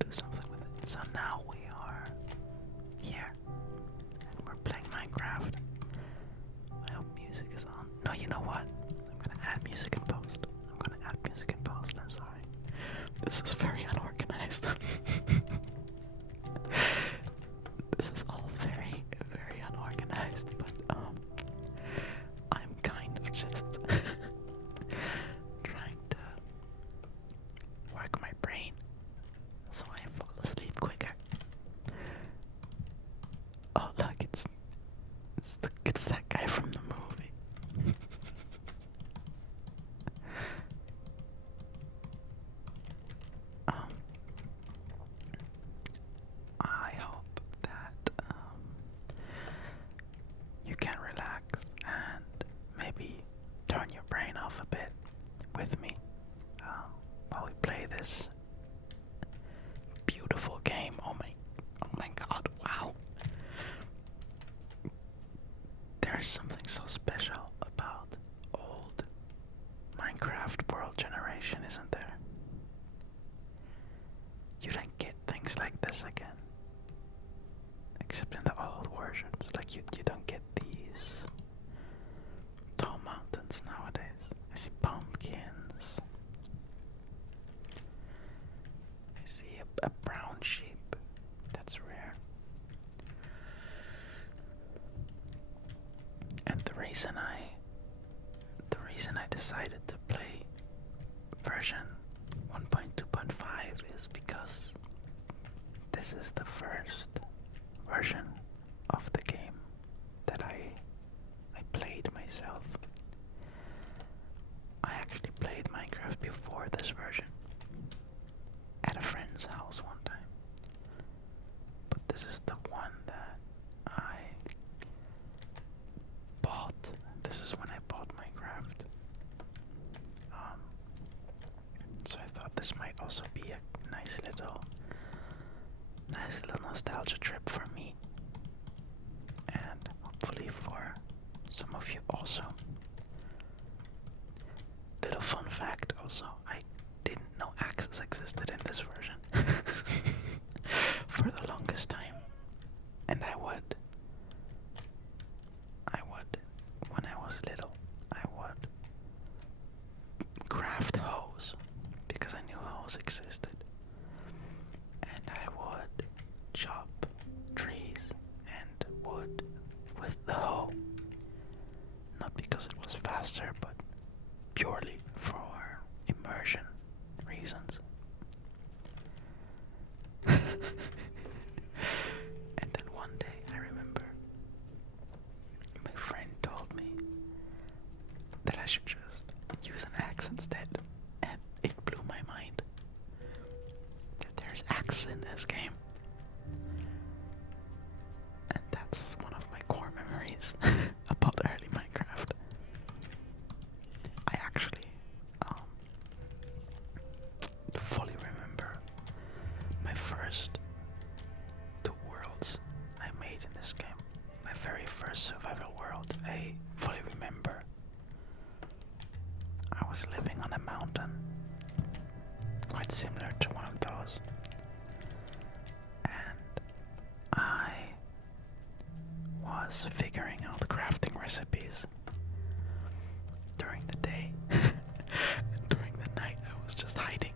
do something with it. So now we are here, and we're playing Minecraft. I hope music is on. No, you know what? I'm gonna add music in post. I'm sorry. This is very unorganized. This is all very, very unorganized, but I'm kind of just trying to work my brain so I fall asleep quicker. Oh look, it's that guy from the movie. I hope that you can relax and maybe turn your brain off a bit with me while we play this beautiful game. Oh my god, wow. There's something so special about old Minecraft world generation, isn't there? You don't get things like this again. Except in the old versions. Like you don't get these tall mountains nowadays. I see pumpkins. I see a brown sheep. That's rare. And the reason I decided to play version 1.2.5 is because this is the first version of the game that I played myself. I actually played Minecraft before this version at a friend's house one time, but this is the one that I bought. This is when I bought Minecraft. So I thought this might also be a nice little nostalgia trip for me, and hopefully for some of you also. Little fun fact also, I didn't know axes existed in this version for the longest time, and I would, when I was little, I would craft hoes because I knew hoes existed, and I would chop trees and wood with the hoe, not because it was faster, but purely for immersion reasons. And then one day, I remember, my friend told me that I should just use an axe instead, and it blew my mind that there's axe in this game. And that's one of my core memories about early Minecraft. I actually fully remember my first 2 worlds I made in this game. My very first survival world, I fully remember. I was living on a mountain, quite similar to one of those, and I was figuring out crafting recipes during the day. And during the night I was just hiding,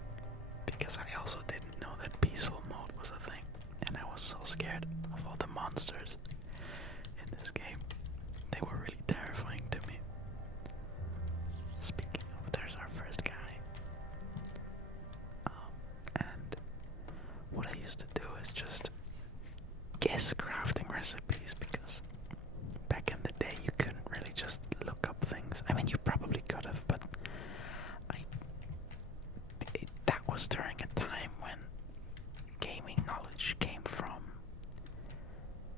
because I also didn't know that peaceful mode was a thing, and I was so scared of all the monsters in this game. They were really terrifying to me. Speaking of, there's our first guy. And what I used to do is just guess crafting recipes, because back in the day you couldn't really just look up things. I mean, you probably could have, but that was during a time when gaming knowledge came from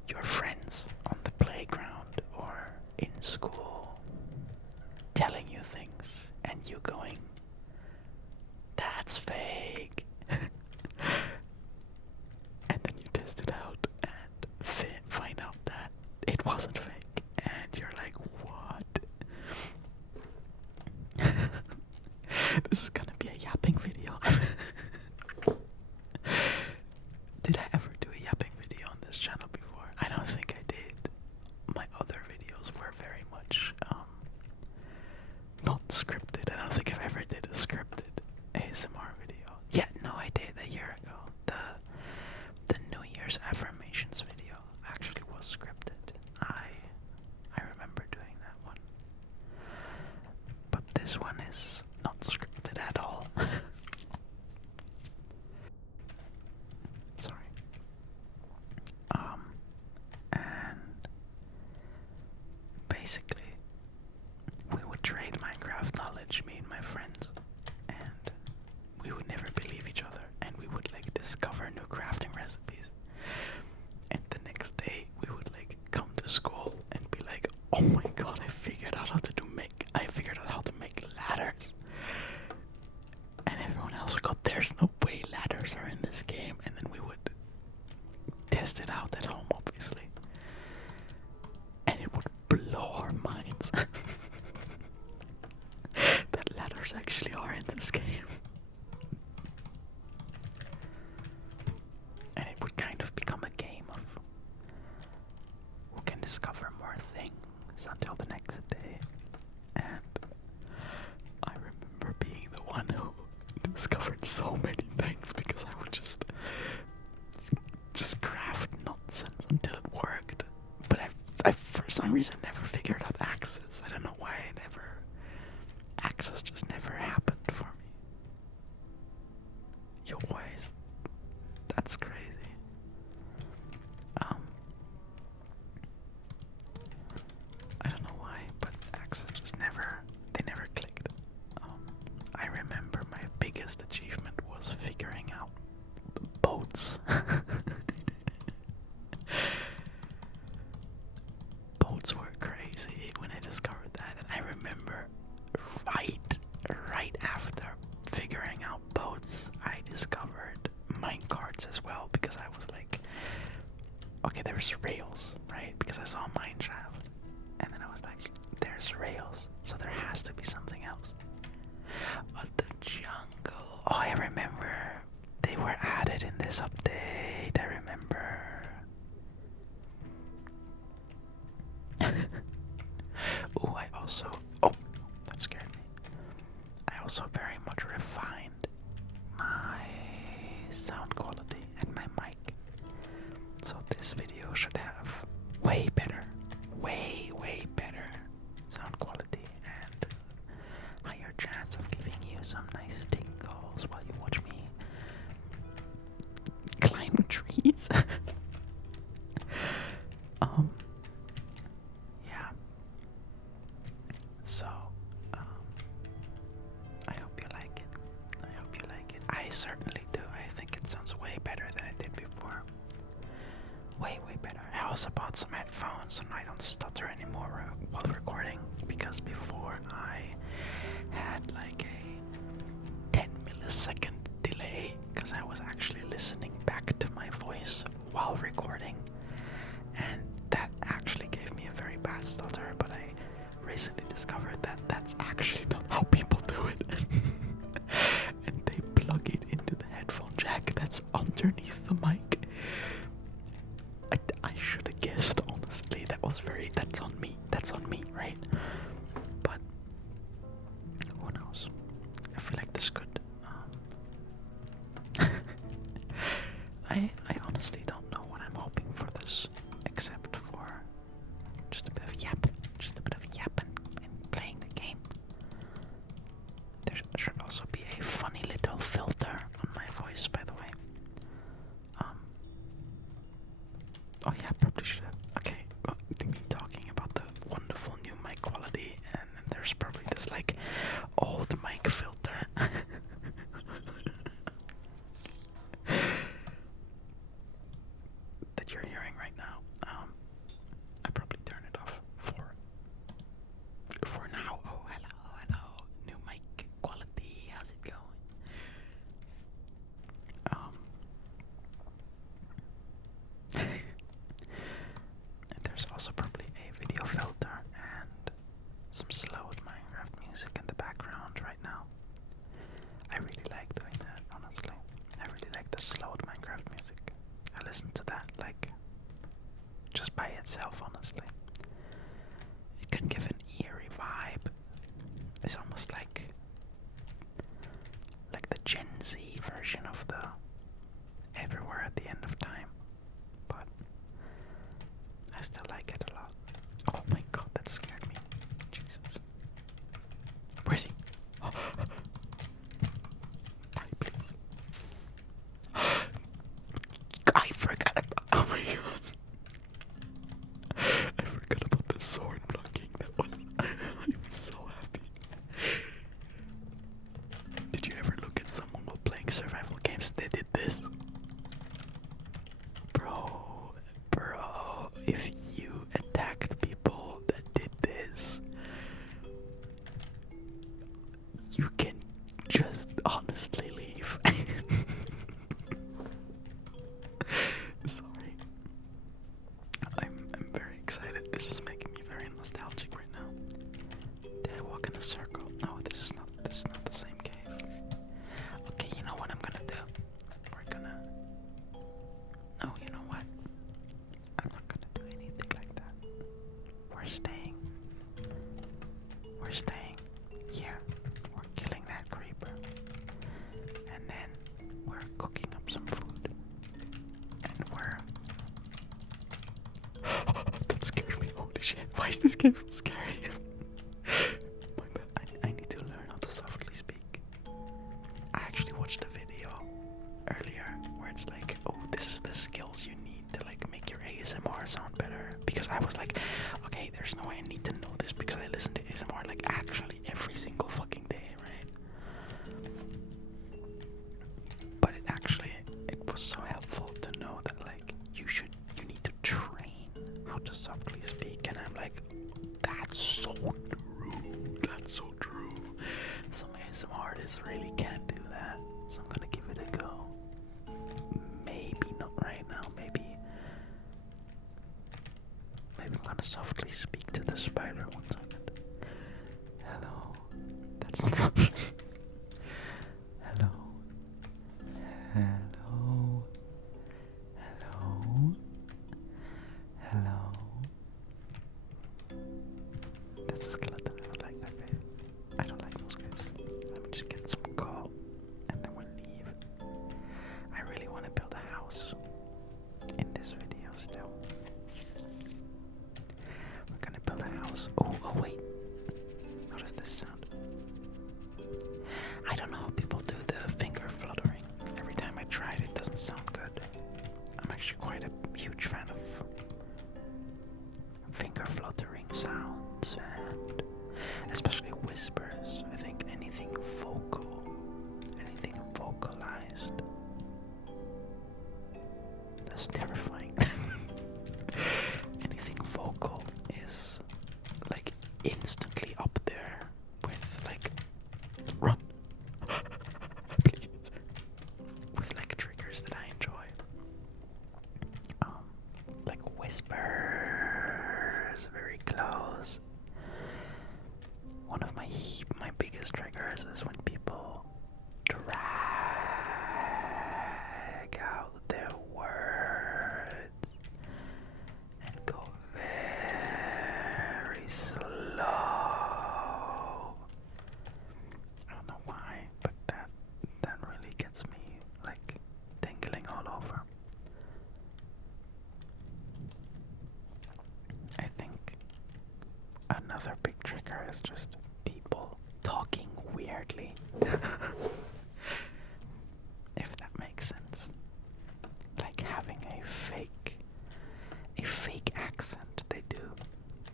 your friends on the playground or in school telling you things, and you going, that's fake. And then you test it out and find out Did I ever do a yapping video on this channel before? I don't think I did. My other videos were very much not scripted. I don't think I've ever did a scripted ASMR video. Yeah, no, I did a year ago. The New Year's affirmations video actually was scripted. I remember doing that one. But this one is not scripted at all. Sorry. And basically, we would trade Minecraft knowledge, me and my friends, and we would never believe each other, and we would like discover new crafting recipes. And the next day, we would like come to school and be like, "Oh my god, I figured out how to make ladders." And everyone else would go, "There's no way ladders are in this game." And then we would test it out at home, obviously, and it would blow our minds that ladders actually are in this game. And it would kind of become a game of who can discover more things until the next day. And I remember being the one who discovered so many things because I would just craft nonsense until it worked. But I for some reason never figured out axes. I don't know why axes just never happened for me. Yo, boys, that's crazy. I don't know why, but axes just never clicked. I remember my biggest achievement was figuring out boats. Boats were crazy when I discovered that, and I remember right after figuring out boats, I discovered minecarts as well, because I was like, okay, there's rails, right? Because I saw Mineshaft, and then I was like, there's rails, so there has to be something else. The jungle. Oh, I remember. They were added in this update. I remember. Oh, that scared me. I also very much refined my sound quality and my mic. So this video should have way better sound quality and higher chance of giving you some nice tingles while you watch me climb trees. Yeah. So, I hope you like it. I certainly do. I think it sounds way better than it did before. Way better. I also bought some headphones so I don't stutter anymore while recording, because before I had like a 10 millisecond delay because I was actually listening back to my voice while recording, and that actually gave me a very bad stutter, but I recently discovered that that's actually not how people do it. And they plug it into the headphone jack that's underneath the mic. I should have guessed, honestly. That's on me, right? But who knows? I feel like this could I honestly don't know what I'm hoping for this, except for just a bit of yapping and playing the game. There should also be a funny little filter on my voice, by the way. Oh yeah, probably should have. Okay, well, talking about the wonderful new mic quality, and there's probably this like old mic filter. That you're hearing right now. I probably turn it off for now. Oh, hello, new mic quality. How's it going? itself, honestly. It can give an eerie vibe. It's almost like the Gen Z version of the Everywhere at the End of Time, but I still like it a lot. Oh my god, that scared me. Jesus. Where is he? Oh. Die, please. I forgot about. Oh my god. I forgot about the sword blocking. That was. I'm so happy. Did you ever look at someone while playing survival games? They did this. Bro, if you attacked people that did this, you can just honestly leave. Sorry. I'm very excited. This is making me very nostalgic right now. Did I walk in a circle? No, this is not the same cave. Okay, you know what I'm gonna do? We're gonna. No, you know what? I'm not gonna do anything like that. We're staying here. We're killing that creeper. And then we're cooking up some food. And we're... That scared me. Holy shit. Why is this game so scary? My bad. I need to learn how to softly speak. I actually watched a video earlier where it's like, oh, this is the skills you need to like make your ASMR sound better. Because I was like, okay, there's no way I need to know this because I listen to ASMR like actually every single fucking day, right? But it was so helpful to know that like you need to train how to softly speak, and I'm like, that's so true. That's so true. Some ASMR artists really can't do that, so I'm gonna give it a go. Maybe not right now. Maybe I'm gonna softly speak to the spider 1 second. Hello. That's not softly. Hello. Hello. Hello. Hello. That's a skeleton. I don't like that guy. I don't like those guys. Let me just get some coal and then we'll leave. I really want to build a house in this video still. We're gonna build a house. Oh wait. How does this sound? I don't know how people do the finger fluttering. Every time I try it, it doesn't sound good. I'm actually quite a huge fan of finger fluttering sounds and especially whispers. I think anything vocal, anything vocalized, that's terrifying. Anything vocal is like instantly up there with like run. Please. With like triggers that I enjoy. Like whispers, very close. One of my biggest triggers is when people drag out their words and go very slow. I don't know why, but that really gets me like tingling all over. I think another big trigger is just people talking weirdly. If that makes sense. Like having a fake accent. They do.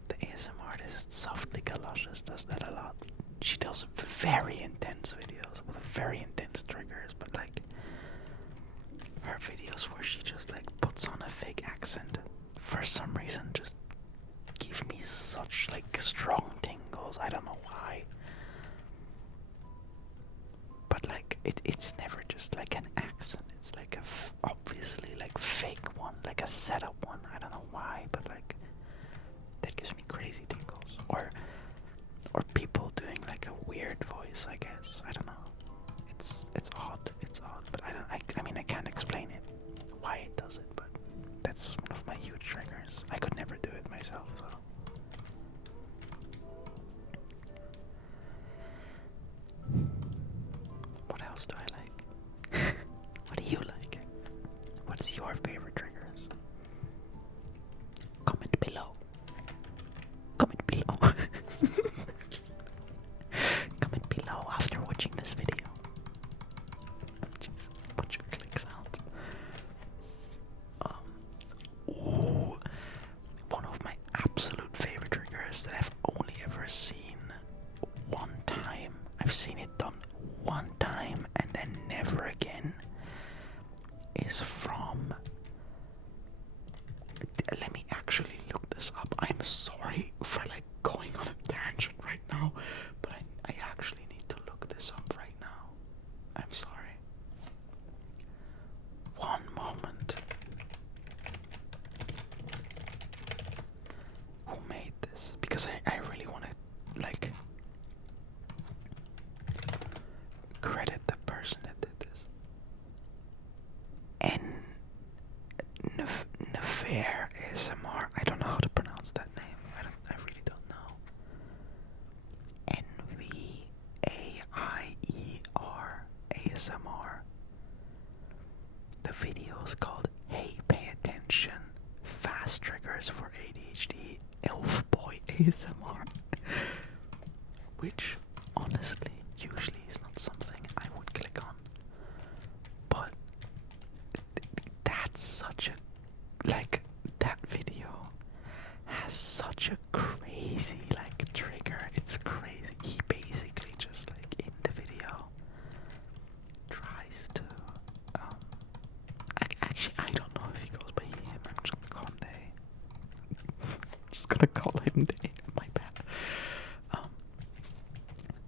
The ASM artist Softly Galoshes does that a lot. She does very intense videos with very intense triggers, but like her videos where she just like puts on a fake accent for some reason just give me such like strong tingles. I don't know why. But like it's never just like an accent. It's like obviously like fake one, like a setup one. I don't know why, but like that gives me crazy tingles. Or people doing like a weird voice, I guess. I don't know. It's odd. It's odd, but I mean I can't explain it why it does it, but that's one of my huge triggers. I could never do it. What's your favorite triggers? Comment below. Comment below. Comment below after watching this video. Just a bunch of click sounds. Ooh, one of my absolute favorite triggers that I've only ever seen one time. I've seen it done one time and then never again. Is from. Let me actually look this up. I'm sorry for like going on a tangent right now, but I actually need to look this up right now. I'm sorry. One moment. Who made this? Because I really want to like credit the person that did this. Nefair ASMR. I don't know how to pronounce that name. I really don't know. NVAIER ASMR. The video is called Hey Pay Attention, Fast Triggers for ADHD, Elf Boy ASMR. Which, honestly, usually is not something I would click on. But that's such a, like, that video has such a crazy, like, trigger. It's crazy. He basically just, like, in the video tries to, actually, I don't know if he goes by him. I'm just gonna call him they. Just gonna call him they. My bad.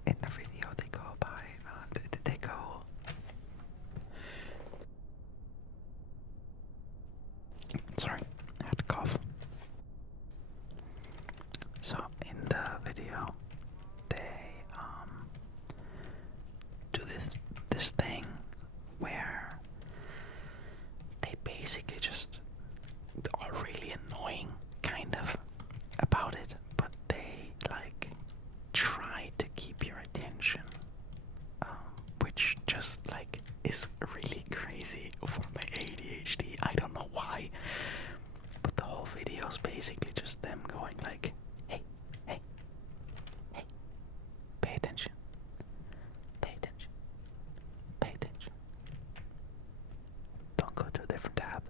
In the video, they go by, they go. Sorry, I had to cough. So in the video, they do this thing where they basically just are really annoying, kind of, about it, but they like try to keep your attention, which just like is really crazy for my ADHD. I don't know why, but the whole video is basically just them going like, hey, hey, hey, pay attention, pay attention, pay attention. Don't go to a different tab.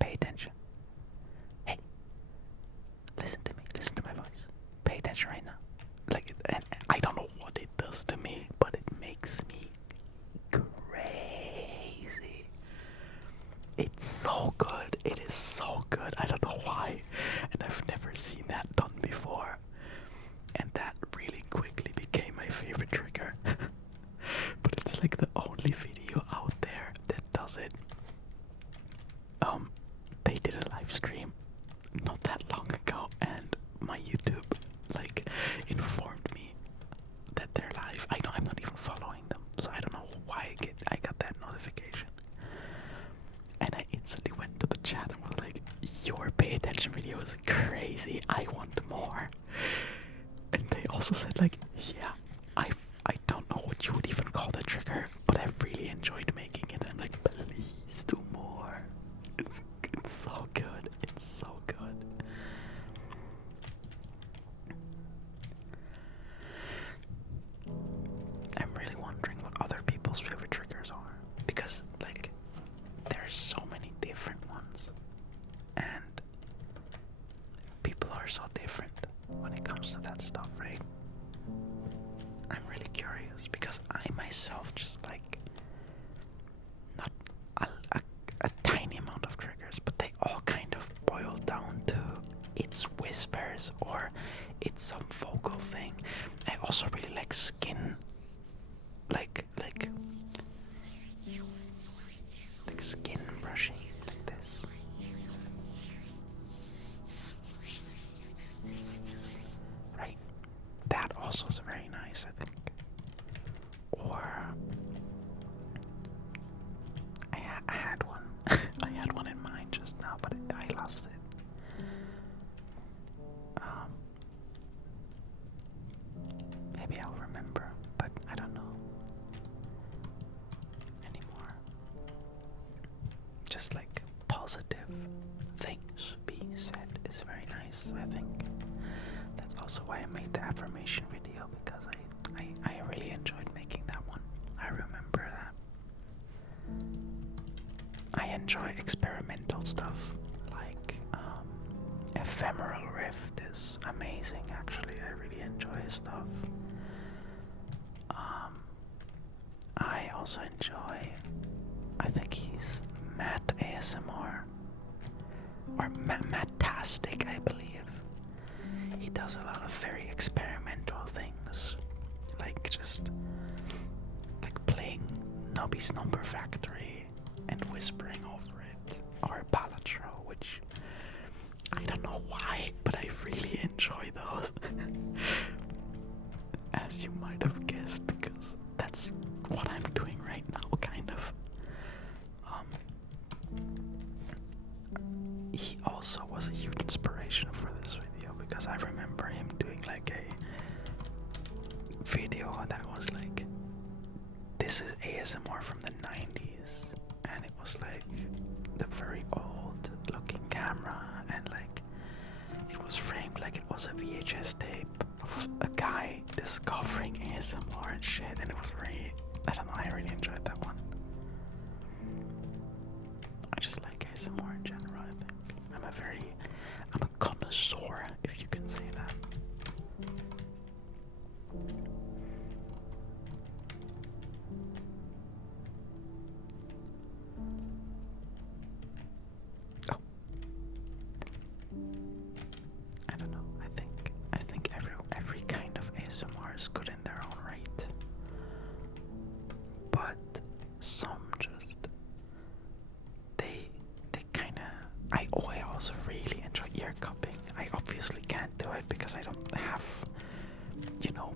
Pay attention. Hey, listen to me, listen to my voice. Pay attention right now. Like, and I don't know what it does to me, but it makes me crazy. It's so good. It is so good. I don't know why. And I've never seen that done before. And that really quickly became my favorite trigger. But it's like the only video out there that does it. They did a live stream not that long ago, and my YouTube like informed me that they're live. I know I'm not even following them, so I don't know why I got that notification. And I instantly went to the chat and was like, your pay attention video is crazy, I want more. And they also said like, yeah, I don't know what you would even call the trigger, but I really enjoyed making it. I'm like, please do more. It's so good. It's so good. I'm really wondering what other people's favorite triggers are, because like there's so many different ones, and people are so different when it comes to that stuff, right? I'm really curious because I myself just like not a tiny amount of triggers, but they all kind of boil down to it's whispers or it's some vocal thing. I also really like skin, like skin brushing, like this. Right? That also is very nice, I think. Or positive things being said is very nice, I think. That's also why I made the affirmation video, because I really enjoyed making that one. I remember that. I enjoy experimental stuff, like Ephemeral Rift is amazing actually, I really enjoy his stuff. I also enjoy, I think he's Matt ASMR, or Mattastic I believe. He does a lot of very experimental things, like just like playing Nobby's Number Factory and whispering over it, or Palatro, which I don't know why, but I really enjoy those. As you might have guessed, because that's what I'm doing right now, kind of. He also was a huge inspiration for this video, because I remember him doing like a video that was like, this is ASMR from the 90s, and it was like the very old looking camera, and like it was framed like it was a VHS tape of a guy discovering ASMR and shit, and it was really, I don't know, I really enjoyed that one. I just like ASMR in general, I think. I'm a connoisseur, if you can say that. Oh. I don't know, I think every kind of ASMR is good in their own right. But some just they kinda, I also really enjoy ear cupping. I obviously can't do it because I don't have, you know,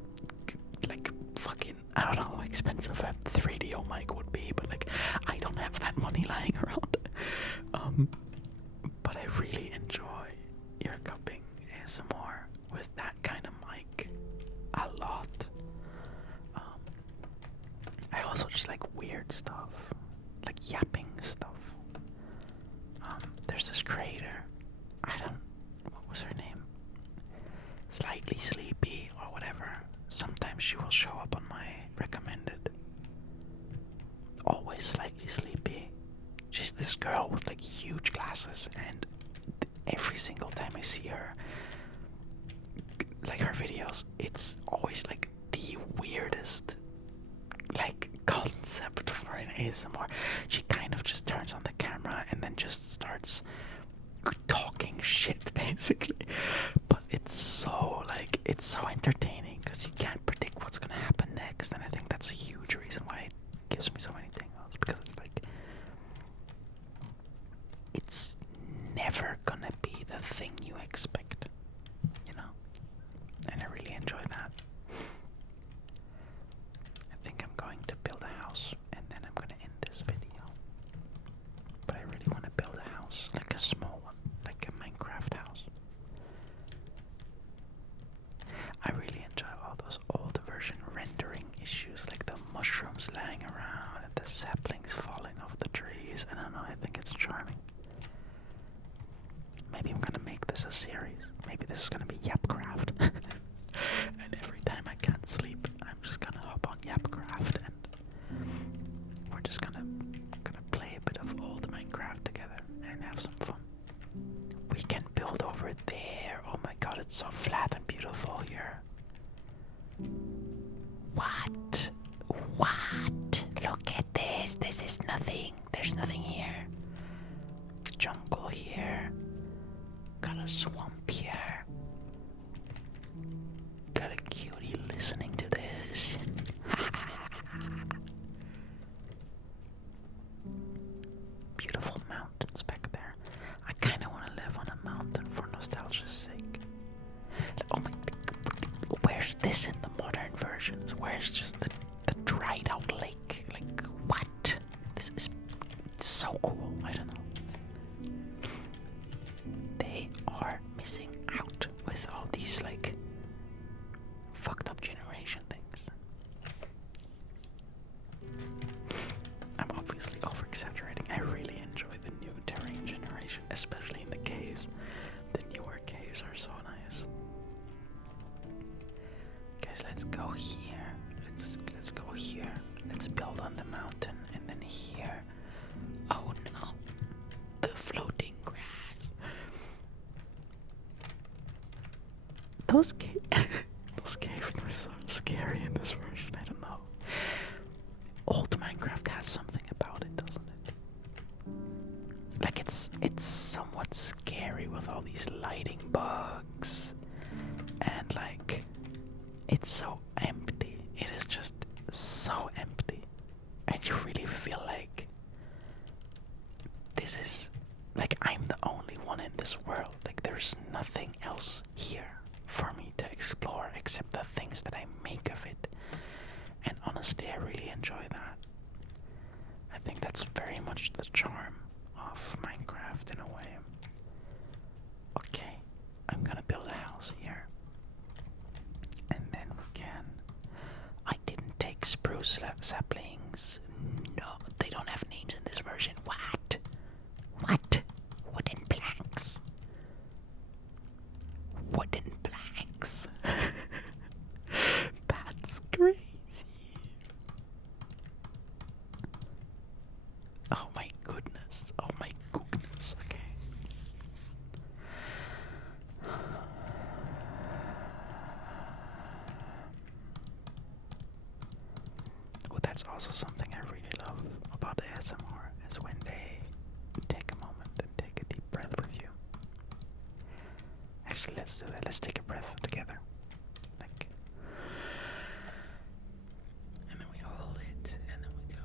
like fucking, I don't know how expensive a 3DO mic would be, but like I don't have that money lying around. But I really enjoy ear cupping ASMR with that kind of mic a lot. I also just like weird stuff, like yapping stuff. There's this creator, what was her name? Slightly Sleepy or whatever. Sometimes she will show up on my recommended. Always Slightly Sleepy. She's this girl with like huge glasses, and every single time I see her, like her videos, it's always like the weirdest like concept for an ASMR. She kind of just turns on the camera and then just starts talking shit basically, but it's so entertaining because you can't predict what's gonna happen next, and I think that's a huge reason why it gives me so many tingles, because it's like it's never gonna be the thing you expect, you know, and I really enjoy that. I think I'm going to build a house and then I'm gonna end this video, but I really want to build a house, like a small one, like a Minecraft house. I really enjoy all those old version rendering issues, like the mushrooms lying around and the saplings falling off the trees. I don't know, I think it's charming. Maybe I'm gonna make this a series. Maybe this is gonna be Yapcraft. And every time I can't sleep, I'm just gonna hop on Yapcraft and we're just gonna play a bit of old Minecraft together and have some fun. We can build over there. Oh my god, it's so flat and beautiful here. What? What? Look at this. This is nothing. There's nothing here. Jungle here. Got a swamp here. Got a cutie listening to this. Beautiful mountains back there. I kind of want to live on a mountain for nostalgia's sake. Oh my, where's this in the modern versions? Where's just the dried out lake? Like, what? This is so cool. I don't know. They are missing out with all these, like, fucked up generation things. I'm obviously over exaggerating. I really enjoy the new terrain generation. especially in the caves. The newer caves are so nice. Guys, let's go here. Let's go here. Let's build on the mountain, and then here. Oh no, the floating grass. Those caves were so scary in this version. I don't know. Old Minecraft has something about it, doesn't it? Like it's somewhat scary with all these lighting bugs, and like it's so empty. It is just so empty, and you really feel like this is like I'm the only one in this world. Like there's nothing else here for me to explore except the things that I make of it. And honestly, I really enjoy that. I think that's very much the charm of Minecraft in a way. Okay, I'm gonna build a house here. And then we can... I didn't take spruce saplings. No, they don't have names in this version. What? What? Wooden planks. Wooden planks. That's crazy. Oh my goodness. Oh my goodness. Okay. Well, that's also something I really love about ASMR, is when they take a moment and take a deep breath with you. Actually, let's do that. Let's take a breath together. Like, and then we hold it, and then we go.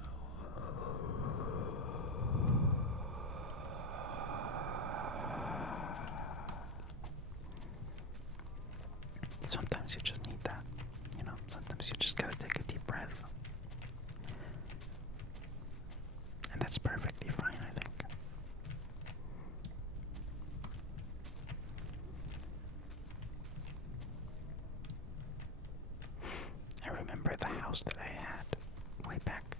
Sometimes you just need that, you know, sometimes you just gotta take a deep breath. And that's perfectly fine, I think. I remember the house that I had way back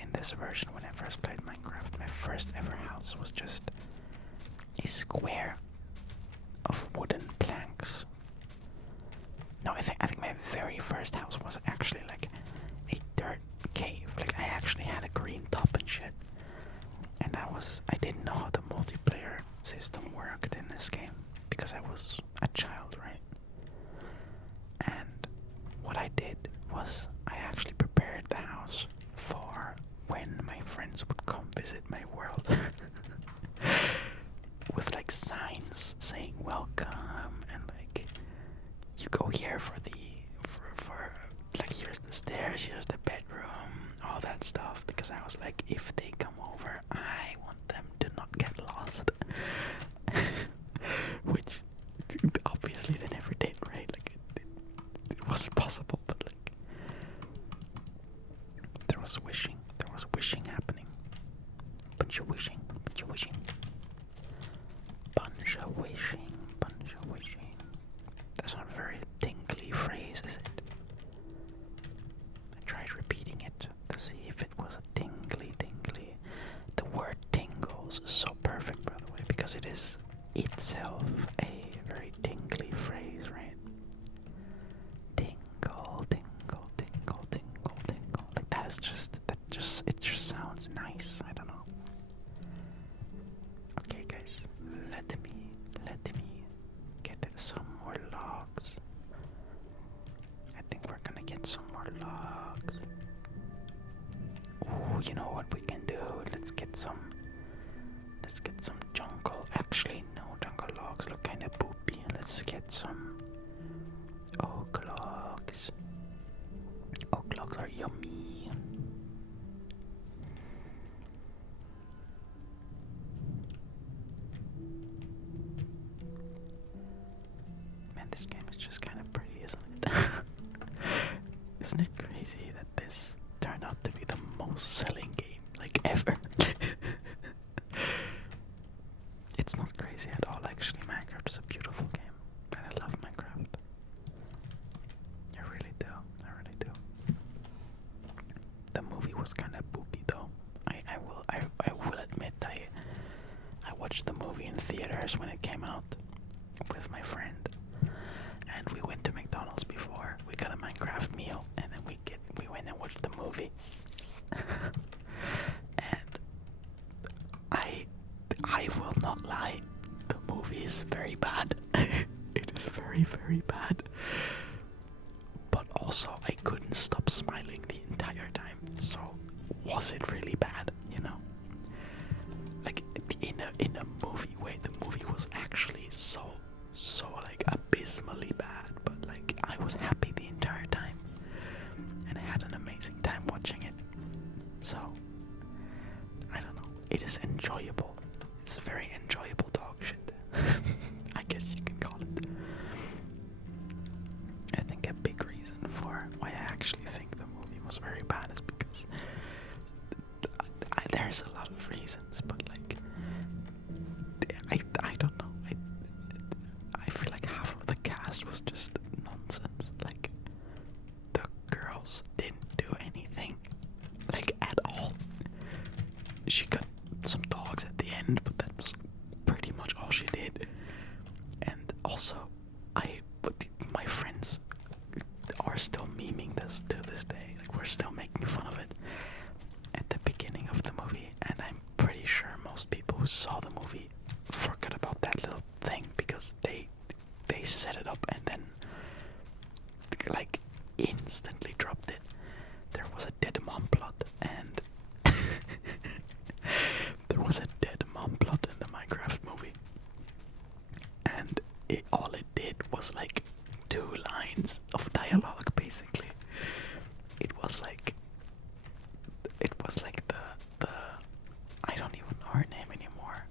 in this version when I first played Minecraft. My first ever house was just a square of wooden planks. No, I think my very first house was actually like a dirt cave. Like I actually had a green top and shit. And I didn't know how the multiplayer system worked in this game because I was a child, right? And what I did was I actually prepared the house for when my friends would come visit my world. With like signs saying welcome, and like you go here for like here's the stairs, here's the bedroom, all that stuff, because I was like, if they come over, I want them to not get lost. Which obviously they never did, right? Like it wasn't possible, but like there was wishing happening. Bunch of wishing. Bunch of wishing. That's not a very tingly phrase, is it? I tried repeating it to see if it was a tingly. The word tingles is so perfect, by the way, because it is itself a very tingly phrase, right? Tingle. Like it just sounds nice. I don't know. Okay, guys, let me get some more logs. I think we're gonna get some more logs. Ooh, you know what we can do? Let's get some jungle. Actually, no, jungle logs look kind of poopy. Let's get some oak logs. Oak logs are yummy. Man, this game is just kind of pretty, isn't it? Isn't it crazy that this turned out to be the most selling game, like, ever? It's not crazy at all, actually. Minecraft is a beautiful game, and I love Minecraft. I really do. The movie was kind of poopy, though. I will admit, I watched theaters when it came out with my friend, and we went to McDonald's before. We got a Minecraft meal, and then we went and watched the movie. And I will not lie, the movie is very bad. It is very, very bad. But also, I couldn't stop smiling the entire time. So, was it really bad? You know, like in a movie way, the movie was actually so like abysmally bad. But like, I was happy the entire time, and I had an amazing time watching it. So, I don't know. It is enjoyable. It's a very enjoyable dog shit. I guess you can call it. I think a big reason for why I actually think the movie was very bad is because there's a lot of reasons, but like I don't know. I feel like half of the cast was just nonsense. Like the girls didn't do anything, like at all. She got some dogs at the end, but that's pretty much all she did. And also, my friends are still memeing this to this day. Like, we're still making fun of it at the beginning of the movie, and I'm pretty sure most people who saw the movie forgot about that little thing because they set it up and then like instantly dropped it. There was a dead mom plot, and there was a dead mom plot in the Minecraft movie, and all it did was like 2 lines of dialogue. Basically, it was like the I don't even know her name anymore.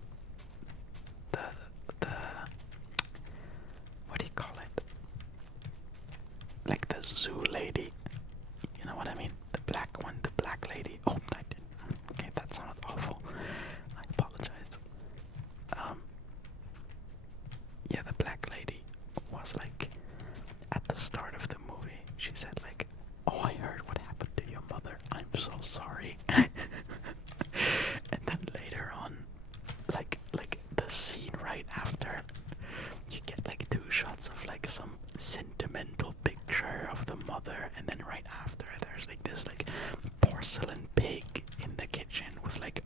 The what do you call it? Like the zoo lady. You know what I mean? The black one, the black lady. Oh, I didn't. Okay, that sounded awful. I apologize. Yeah, the black lady was like, at the start of the movie, she said like, "Oh, I heard what happened to your mother. I'm so sorry." And then later on, like the scene right after, you get like 2 shots of like some sentimental picture of the mother, and then right after there's like this like porcelain pig in the kitchen with like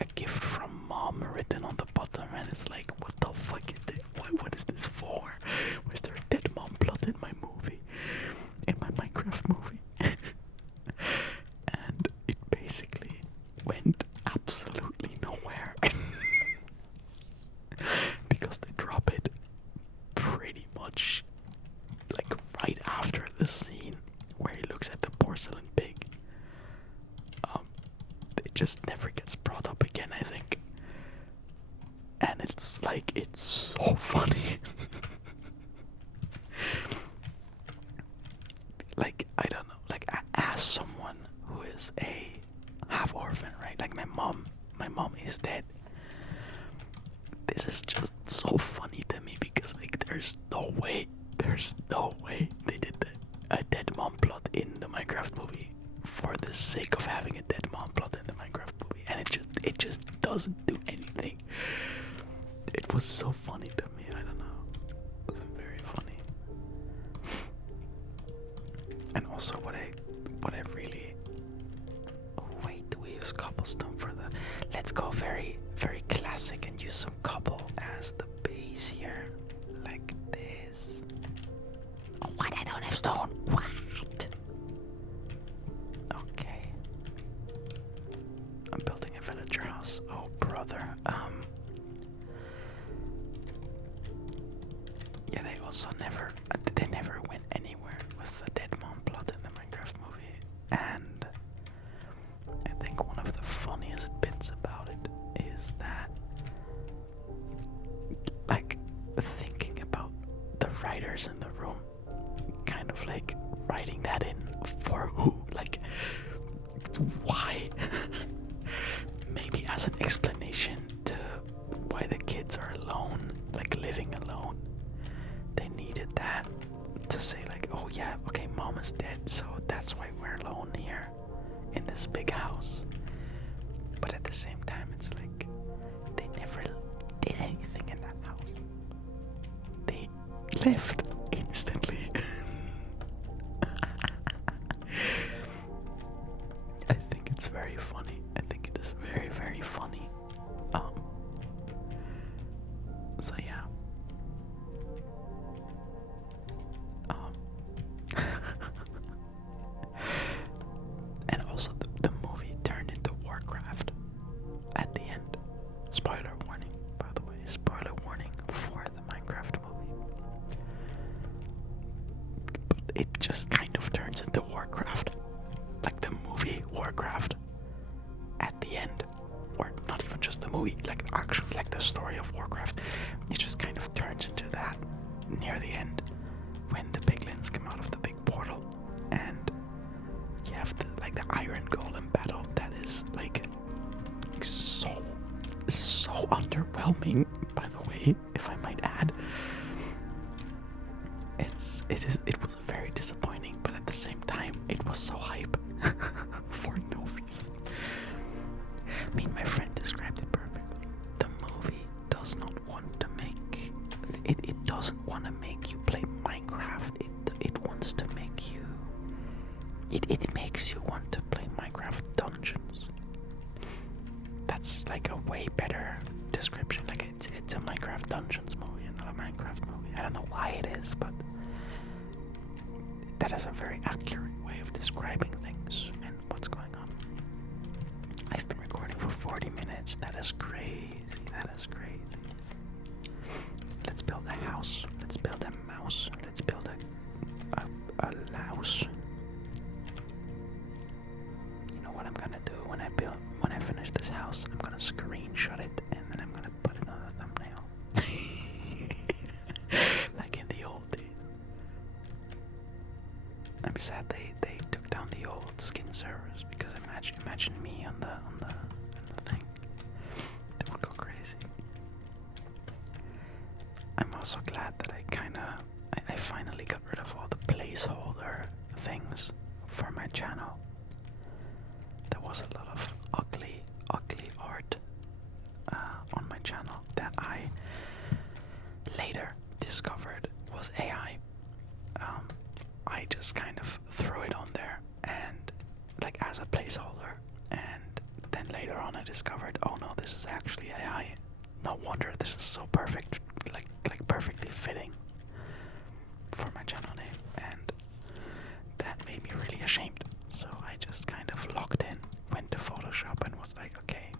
a gift from mom written on the bottom, and it's like, what the fuck is this? What is this for? Was there a dead mom plot in my movie? In my Minecraft movie? And it basically went absolutely nowhere. Because they drop it pretty much like right after the scene where he looks at the porcelain pig. It just never gets brought up again, I think. And it's like, it's so funny. Like, I don't know, like as someone who is a half orphan, right? Like my mom is dead. This is just so funny to me because like there's no way they did a dead mom plot in the Minecraft movie for the sake of having a dead mom plot in the Minecraft movie, and it just doesn't do anything. It was so funny to me. I don't know. It was very funny. And also, what I really. Oh wait, do we use cobblestone for the? Let's go very very classic and use some cobble as the base here, like this. Oh, what? I don't have stone. What? Okay. I'm building a villager house. Oh brother. Yeah, they never went anywhere with the dead mom plot in the Minecraft movie. And I think one of the funniest bits about it is that, like, thinking about the writers in the room, kind of like writing that in for who? Like, why? Maybe as an explanation to why the kids are alone, like living alone. They needed that to say like, oh yeah, okay, mom is dead, so that's why we're alone here in this big house. But at the same time, it's like they never did anything. left instantly. I think it's very funny. I think it is very, very funny. So yeah. And also the movie turned into Warcraft at the end. Spoiler warning, by the way. Spoiler warning for the Minecraft movie. But it just kind of turns into Warcraft. Like the movie Warcraft at the end. Or not even just the movie, like actually like the story of Warcraft. It just kind of turns into that near the end when the piglins come out of the big portal and you have the Iron Golem battle that is like so underwhelming, by the way, if I might add. It was very disappointing, but at the same time it was so hype for no reason. I mean, my friend described it perfectly. The movie does not want to make it doesn't want to make you play Minecraft. It wants to make you it makes you want to play Minecraft Dungeons. That's like a way better description. Like it's a Minecraft Dungeons movie and not a Minecraft movie. I don't know why it is, but that is a very accurate way of describing things and what's going on. I've been recording for 40 minutes. That is crazy. That is crazy. Let's build a house. Let's build a mouse. Let's build a louse. You know what I'm gonna do when I finish this house? I'm gonna screenshot it and then I'm gonna put it on a thumbnail. Like in the old days. I'm sad they took down the old skin servers because imagine me on the thing. They would go crazy. I'm also glad that I finally got rid of all the placeholder things for my channel. There was a lot of ugly art on my channel that I later discovered was AI. I just kind of threw it on there and like as a placeholder, and then later on I discovered, oh no, this is actually AI. No wonder this is so perfect, like perfectly fitting for my channel name, and that made me really ashamed. So I just kind of logged in, went to Photoshop and was like, okay,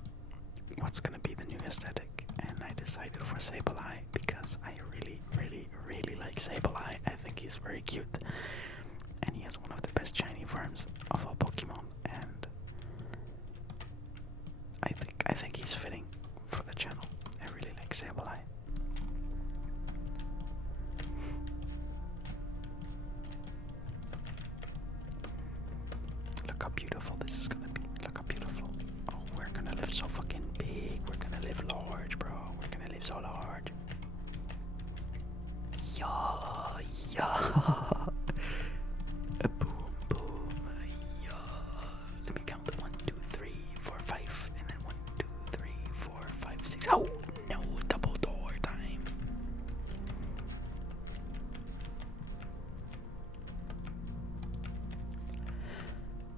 what's gonna be the new aesthetic? And I decided for Sableye because I really like Sableye. I think he's very cute and he has one of the best shiny forms of all Pokemon, and I think he's fitting for the channel. I really like Sableye. Look how beautiful this is gonna be. Look how beautiful. Oh, we're gonna live so fucking big. We're gonna live large, bro. We're gonna live so large. Yeah, yeah. Boom, boom, yeah. Let me count. 1, 2, 3, 4, 5, and then 1, 2, 3, 4, 5, 6. Oh no, double door time.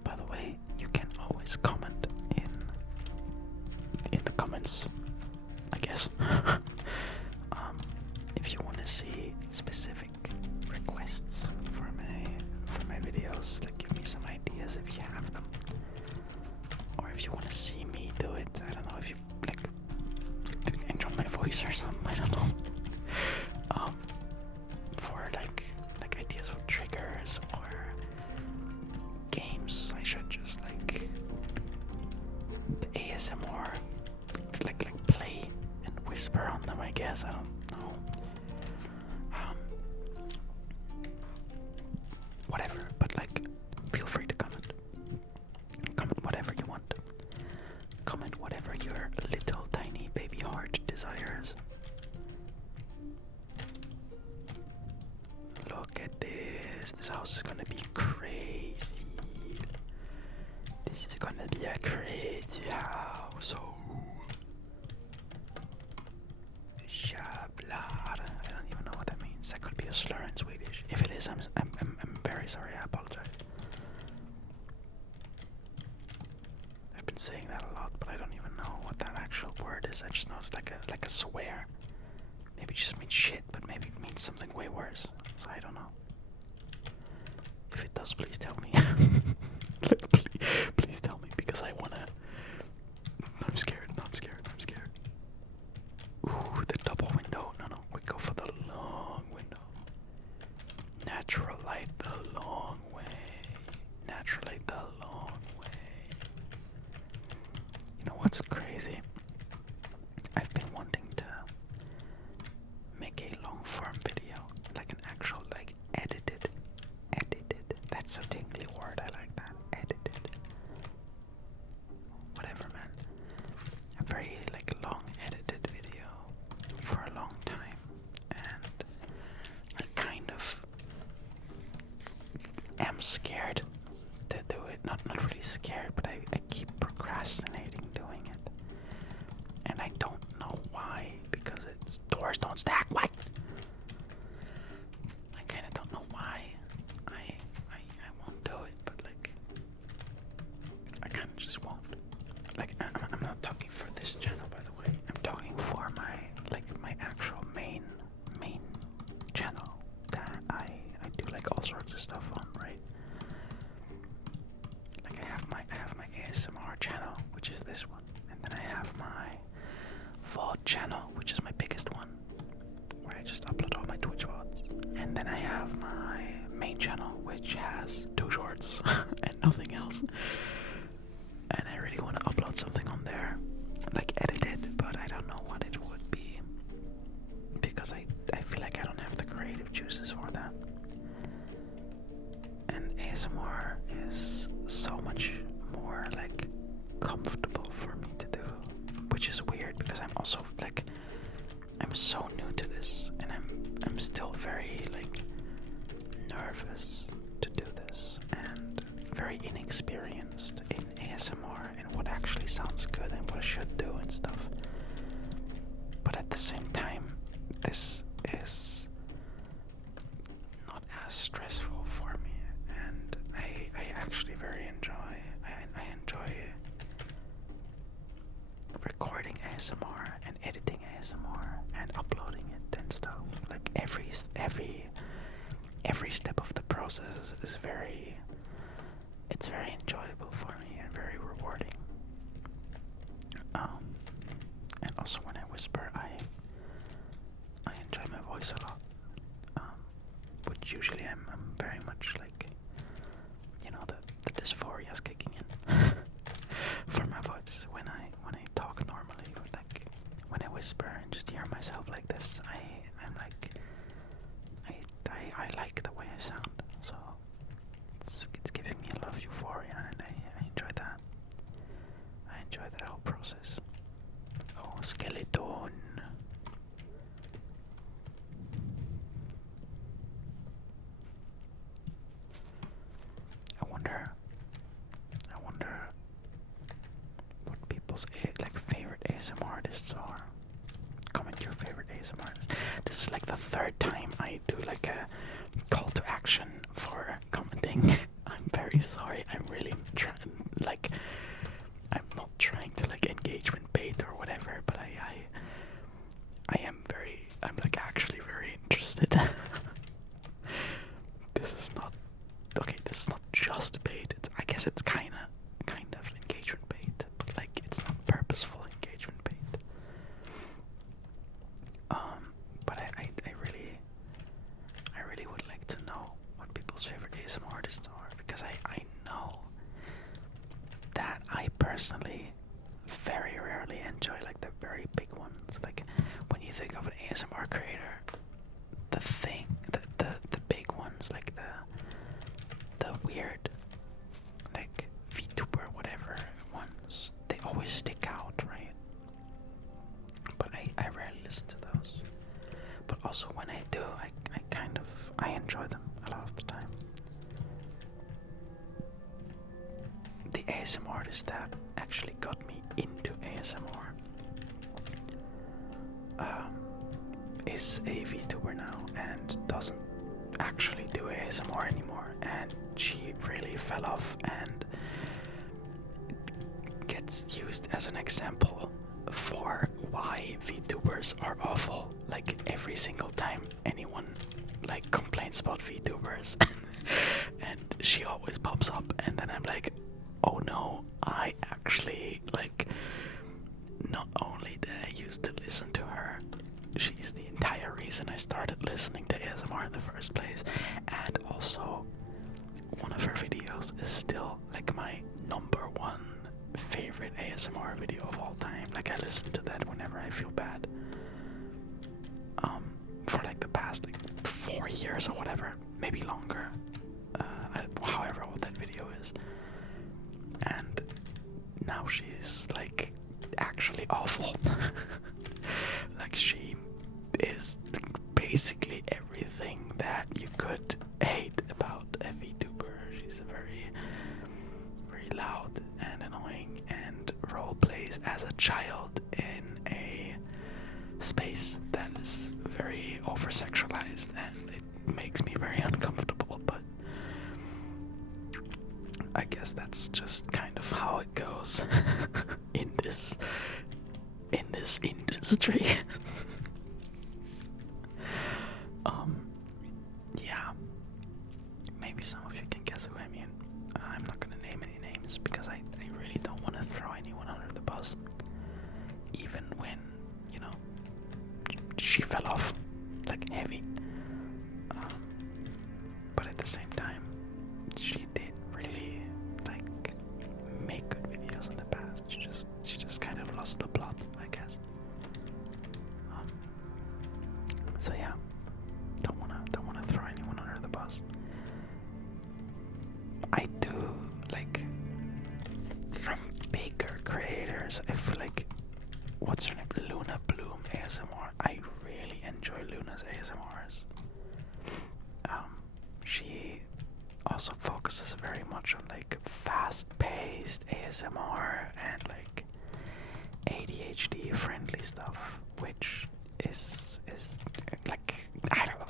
By the way, you can always comment in the comments, I guess. If you want to see specific requests for my videos, like give me some ideas if you have them, or if you want to see me do it. I don't know if you like enjoy my voice or something. I don't know. For like ideas for triggers or games, I should just like ASMR, like play and whisper on them. I guess I don't know. Whatever, but like, feel free to comment. Comment whatever you want. Comment whatever your little tiny baby heart desires. Look at this. This house is gonna be crazy. This is gonna be a crazy house. Oh. Shablar. I don't even know what that means. That could be a slur in Swedish. If it is, I'm very sorry. I apologize. I've been saying that a lot, but I don't even know what that actual word is. I just know it's like a swear. Maybe it just means shit, but maybe it means something way worse. So I don't know. If it does, please tell me. Please tell me, because I wanna. I'm scared. I'm scared. I'm scared. Ooh, the double window. No, we go for the long window. Natural light the long way. Natural light the long way. You know what's crazy? I've been wanting to make a long form video, like an actual, like, edited. That's a tingly word, I like that. Edited. Whatever, man. A very, like, long edited video for a long time, and I kind of am scared to do it. Not really scared, but I keep procrastinating doing it. And I don't know why, because it's doors don't stack. What? I kind of don't know why I won't do it, but like I kind of just won't. Like I'm not talking for this channel, by the way. I'm talking for my actual main channel that I do like all sorts of stuff on, right? Like I have my ASMR channel, which is this one, and then I have my VOD channel, which is my biggest one, where I just upload all my Twitch VODs, and then I have my main channel, which has 2 shorts and nothing else. And I really want to upload something on there, like edited, but I don't know what it would be, because I feel like I don't have the creative juices for that. And ASMR is so much more like comfortable for me to do, which is weird because I'm also like I'm so new to this, and I'm still very like nervous to do this, and very inexperienced in ASMR and what actually sounds good and what I should do and stuff. But at the same time, this is not as stressful for me, and I actually very enjoy. I enjoy recording ASMR and editing ASMR and uploading it and stuff. Like every step of the process is very enjoyable for me and very rewarding. And also when I whisper, I enjoy my voice a lot. Which usually I'm very much like, you know, the dysphoria is kicking in for my voice when I talk normally, but like when I whisper and just hear myself like this, I'm like I like the way I sound, so it's giving me a lot of euphoria, and I enjoy that. I enjoy that whole process. Oh, skeleton. I wonder what people's favorite ASMR artists are. Comment your favorite ASMR artists. This is like the 3rd time I do like a call to action for commenting. I'm very sorry. I'm really trying. Like, I'm not trying to like engagement bait or whatever, but I'm like actually very interested. This is not just bait. I guess it's kind of engagement bait, but like it's not purposeful engagement bait. But I really would like to know what people's favorite ASMR artists are, because I know that I personally very rarely enjoy like the very big ones. Like when you think of an ASMR creator, the big ones, like the weird like VTuber whatever ones, they always stick out, right? But I rarely listen to those. But also when I do, I enjoy them a lot of the time. The ASMR artist that actually got me into ASMR is a VTuber now and doesn't actually do ASMR anymore, and she really fell off and gets used as an example for why VTubers are awful. Like every single time anyone like complains about VTubers and she always pops up, and then I'm like, oh no, I actually like, not only did I used to listen to her, she's the entire reason I started listening to ASMR in the first place, and also one of her videos is still like my #1 favorite ASMR video of all time. Like I listen to that whenever I feel bad. For like the past like 4 years or whatever, maybe longer. However old that video is. And now she's like actually awful. Like she is basically everything that you could hate about a VTuber. She's very, very loud and annoying and role plays as a child in a space that is very over-sexualized, and it makes me very uncomfortable, but I guess that's just kind of how it goes in this industry. Yeah, maybe some of you can guess who I mean. I'm not gonna name any names because I really don't want to throw anyone under the bus, even when, you know, she fell off like heavy. But at the same time, she did really like make good videos in the past. She just kind of lost the plot, I guess. So yeah, don't wanna throw anyone under the bus. I do like, from bigger creators, I feel like, what's her name? Luna Bloom ASMR. I really enjoy Luna's ASMRs. She also focuses very much on like fast-paced ASMR and like ADHD friendly stuff, which is like, I don't know,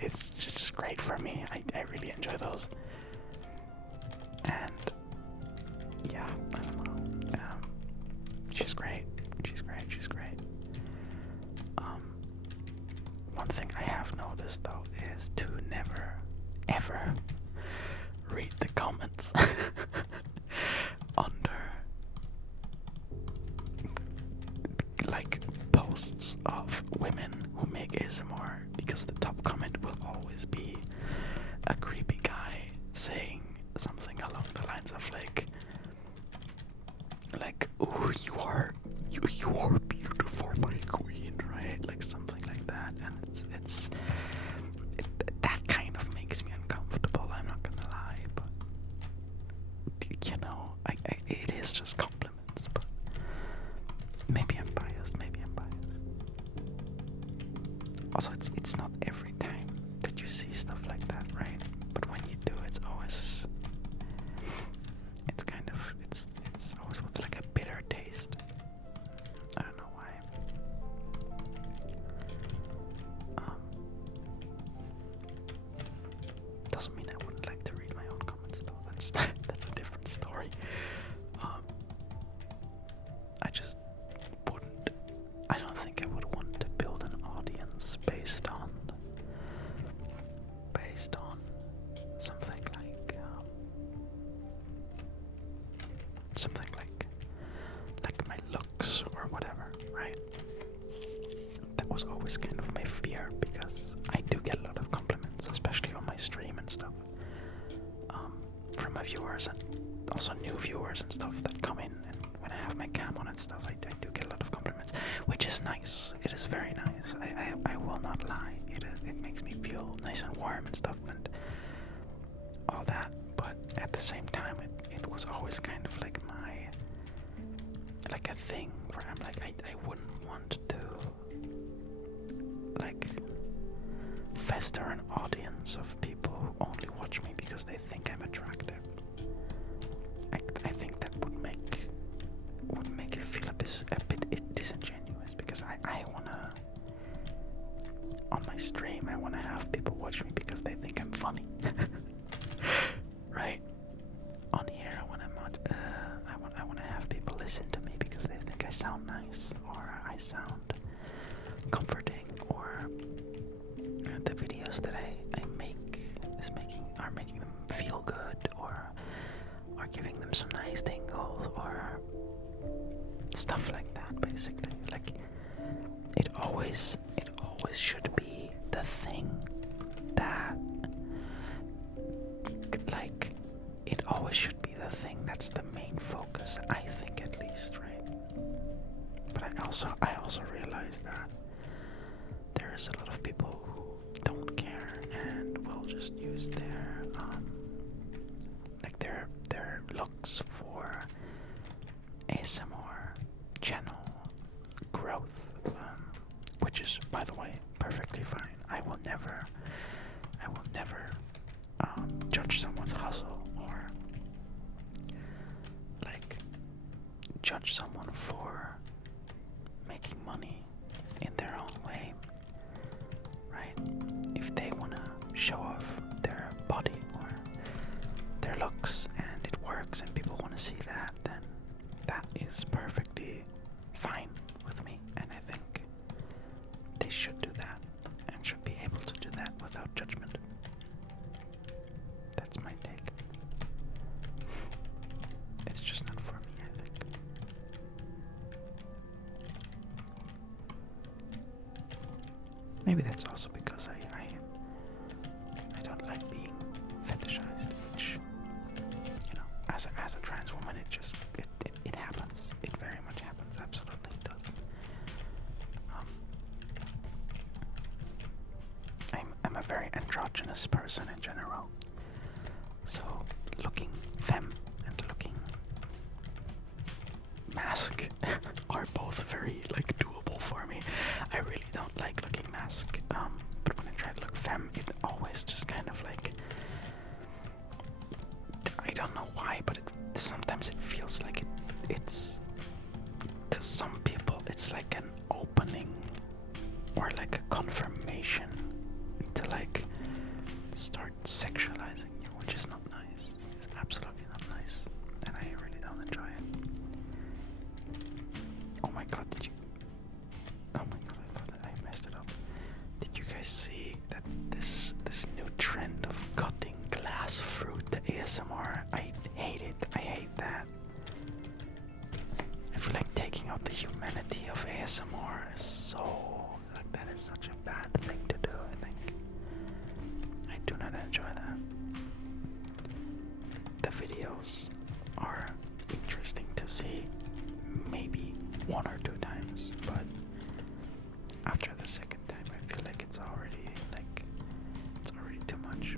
it's just great for me. I really enjoy those. And yeah, I don't know. She's great. She's great. One thing I have noticed though is to never ever read the comments under like posts of women who make ASMR, because the top comment will always be a creepy guy saying something along the lines of like, oh, you are beautiful, my queen, right? Like something like that, and that kind of makes me uncomfortable. I'm not gonna lie, but you know, it is just compliments, but maybe I'm biased. Also, it's not every time that you see stuff like that, right? But when you do, it's always with like a bitter taste. I don't know why. Doesn't mean I wouldn't like to read my own comments though. That's a different story. I don't think I would want to build an audience based on something like my looks or whatever, right? That was always kind of my fear, because I do get a lot of compliments, especially on my stream and stuff, from my viewers and also new viewers and stuff that come in, and when I have my cam on and stuff, I do get a lot of compliments, which is nice. It is very nice. I will not lie. It makes me feel nice and warm and stuff and all that. But at the same time, it was always kind of like a thing where I'm like, I wouldn't want to like fester an audience of people who only watch me because they think I'm attractive. I think that would make it feel a bit disingenuous, because I wanna stream, I want to have people watch me because they think I'm funny. Right? On here, I want to have people listen to me because they think I sound nice, or I sound comforting, or the videos that I make are making them feel good, or giving them some nice tingles, or stuff like that. Basically, like it always should be the thing that, like, it always should be the thing that's the main focus, I think, at least, right? But I also realize that there's a lot of people who don't care and will just use their their looks for ASMR channel growth, which is, by the way, perfectly fine. I will never judge someone's hustle, or like judge someone for making money in their own way, right? If they wanna show off their body or their looks and it works and people wanna see that, then that is perfectly fine with me, and I think they should do that and should be able to do that without judgment. That's my take. It's just not for me, I think. Maybe that's also because I don't like being fetishized, which, you know, as a trans woman, it happens. It very much happens. Absolutely, it does. I'm a very androgynous person in general. So looking femme and looking mask are both very like doable for me. I really don't like looking mask, but when I try to look femme, it always just kind of like, I don't know why, but sometimes it feels like it's to some people it's like an opening or like a confirmation to like start sexualizing you, which is not nice. It's absolutely not nice, and I really don't enjoy it. Oh my god, oh my god, I thought that I messed it up. Did you guys see that this new trend of cutting glass fruit to ASMR? I hate it. I hate that. I feel like taking out the humanity of ASMR is so, like, that is such a bad thing to do, I think. I do not enjoy that. The videos are interesting to see maybe 1 or 2 times, but after the second time I feel like it's already too much.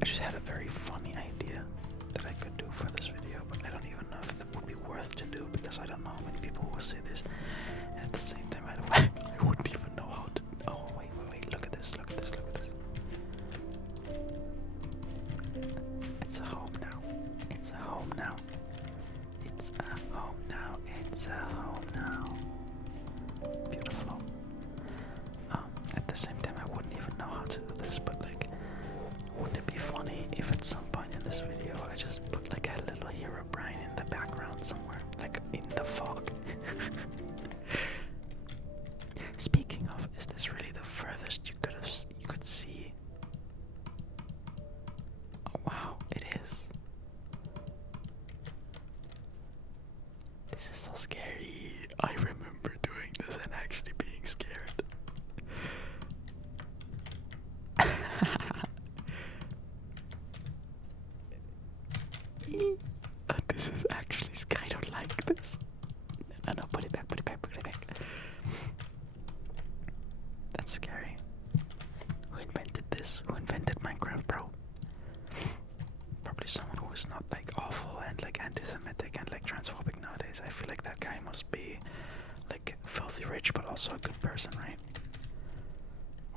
I just had a very funny idea that I could do for this video, but I don't even know if it would be worth to do because I don't know how many people will see this, and at the same time I wouldn't even know how to. Oh wait, look at this. It's a home now. It's a home now. It's a home now. It's a home now. Beautiful. At the same time, I wouldn't even know how to do this, but like, wouldn't it be funny if at some point in this video I just put like a little Herobrine in the background somewhere, like in the fog? Speaking of, is this really the furthest you could see? Oh wow, it is. This is so scary. I remember doing this and actually being scared. This is actually, I don't like this. No, put it back. That's scary. Who invented this? Who invented Minecraft, bro? Probably someone who is not like awful and like anti-Semitic and like transphobic nowadays. I feel like that guy must be like filthy rich, but also a good person, right?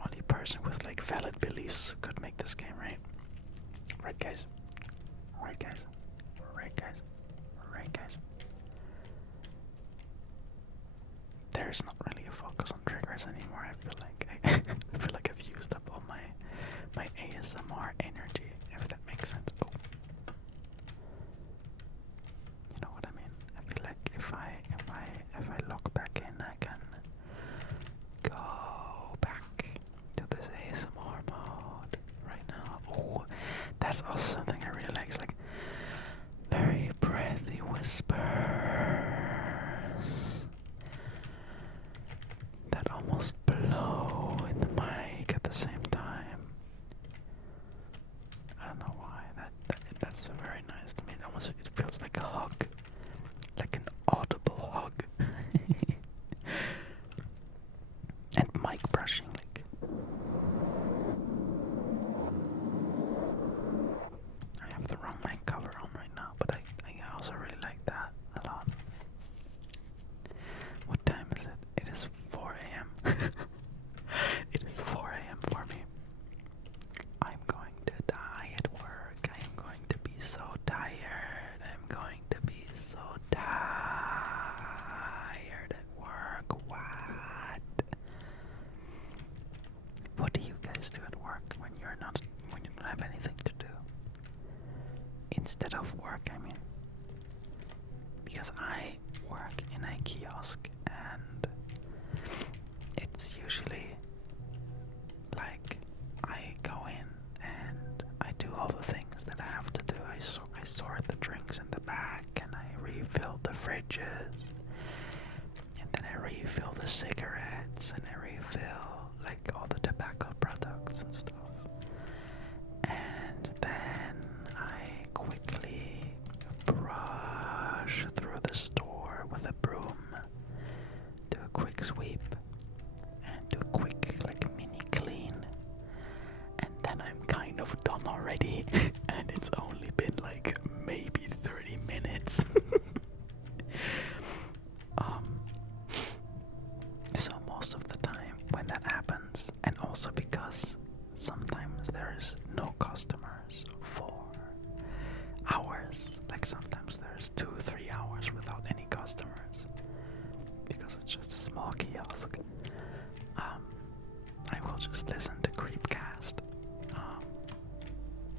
Only person with like valid beliefs could make this game, right? Right, guys? Right, guys? Right, guys? Right, guys? There's not really a focus on triggers anymore, I feel like. I feel like I've used up all my ASMR energy, if that makes sense. Oh. You know what I mean? I feel like if I log back in, I can go back to this ASMR mode right now. Oh, that's also something I really like. It's like very breathy whispers that almost blow in the mic at the same time. I don't know why. That's very nice to me. It feels like a hug, like an audible hug. And mic brushing, like. I have the wrong mic cover on right now, but I also really like that a lot. What time is it? It is 4 a.m. It is 4 a.m. for me. I'm going to die at work. I am going to be so tired. I'm going to be so tired at work. What do you guys do at work when you don't have anything to do? Instead of work, I mean. Because I work in a kiosk and it's usually like I go in and I do all the things that I have to do. I sort the drinks in the back and I refill the fridges and then I refill the cigarettes and I refill like all the tobacco products and stuff. And then I quickly brush through the store with a broom, do a quick sweep, and do a quick like mini clean, and then I'm kind of done already, and it's only been like maybe 30 minutes. So most of the time when that happens, and also because sometimes there's no customers for hours, like sometimes there's 2-3 hours without any customers because it's just a small kiosk. I will just listen to Creepcast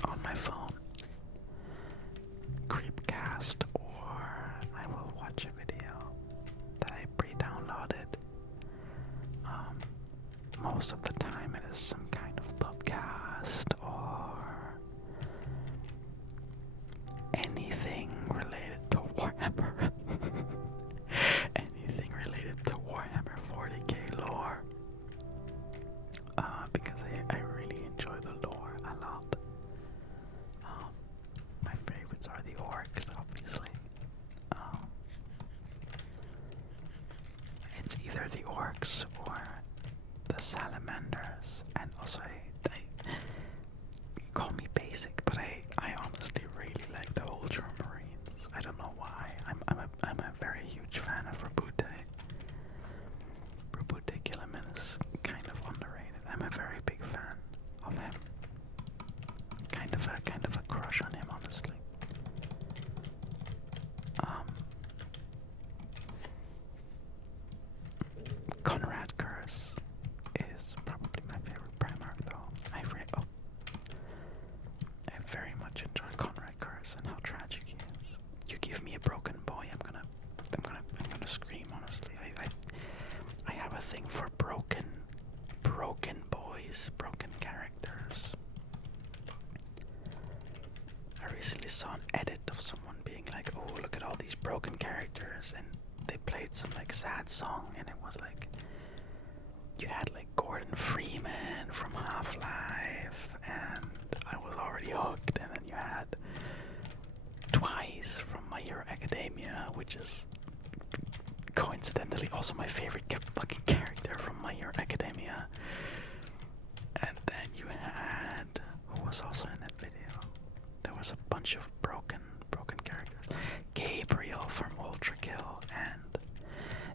on my phone, Creepcast, or I will watch a video that I pre-downloaded. Most of the time it is some kind of podcast or anything related to Warhammer. Anything related to Warhammer 40k lore. Because I really enjoy the lore a lot. My favorites are the orcs, obviously. It's either the orcs or the salamanders, and also I call me basic, but I honestly really like the ultramarines. I don't know why. I'm a very huge fan of Rabute. Rabute Gilliman is kind of underrated. I'm a very big fan of him. Kind of a crush on him, honestly. Conrad Curse is probably my favorite Primarch, though. I very much enjoy Conrad Curse and how tragic he is. You give me a broken boy, I'm gonna scream. Honestly, I have a thing for broken boys, broken characters. I recently saw an edit of someone being like, "Oh, look at all these broken characters," and they played some like sad song, and it was like you had like Gordon Freeman from Half-Life, and I was already hooked, and then you had Twice from My Hero Academia, which is coincidentally also my favorite fucking character from My Hero Academia. And then you had, who was also in that video? There was a bunch of broken characters. Gabriel from Ultra Kill, and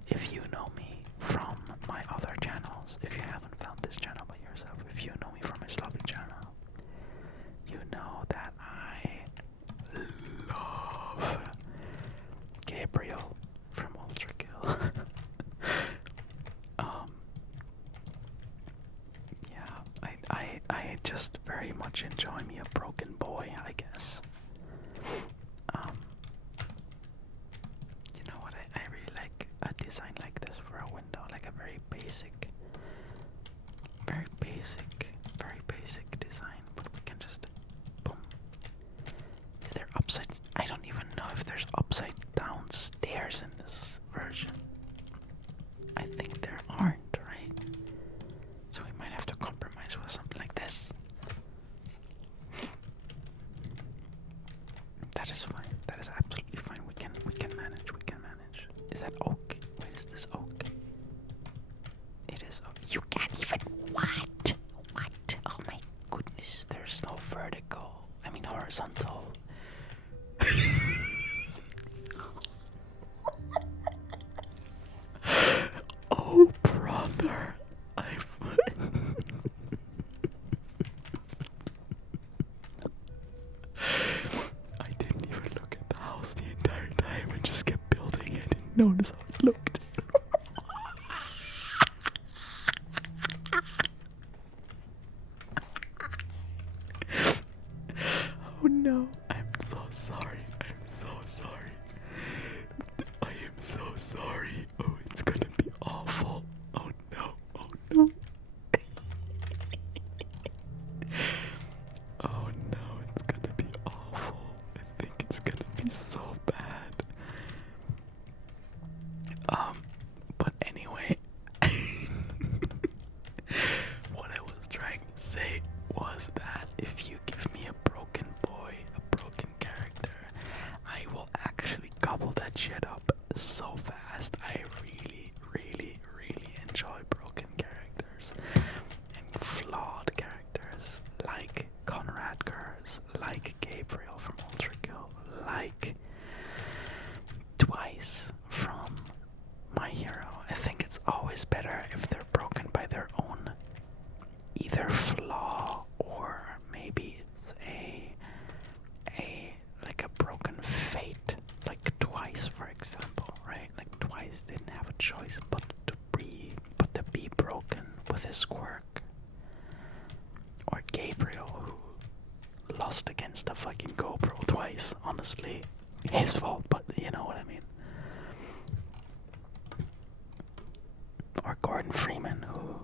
if you know me from my other channels, if you haven't found this channel by yourself, if you know me from my Slavic channel, you know that I love Gabriel from Ultra Kill. just very much enjoy me a broken boy, I guess. You know what, I really like a design like this for a window, like a very basic design, but we can just, boom. Is there upside, I don't even know if there's upside down stairs in this version. I think there aren't, right? So we might have to compromise with something like this. That is fine. That is absolutely fine. We can manage. Is that oak? Wait, is this oak? It is oak. You can't even what? What? Oh my goodness. There's no vertical. I mean horizontal. Oh brother. I didn't even look at the house the entire time and just kept building. I didn't notice how it looked. Oh no, I'm so sorry. I am so sorry. Oh, it's gonna be awful. Oh no. Oh no, it's gonna be awful. I think it's gonna be so bad. But anyway, what I was trying to say was that if you give me a broken boy, a broken character, I will actually gobble that shit up so fast. I really enjoy broken characters and flawed characters like Conrad Kurz, like Gabriel from Ultra Kill, like Twice from My Hero. I think it's always better if they're broken by their own either flaw or maybe it's a like a broken fate, like Twice for example, right? Like Twice didn't have a choice but to be broken with his quirk. Or Gabriel, who lost against a fucking GoPro twice, honestly. His fault, but you know what I mean. Or Gordon Freeman, who,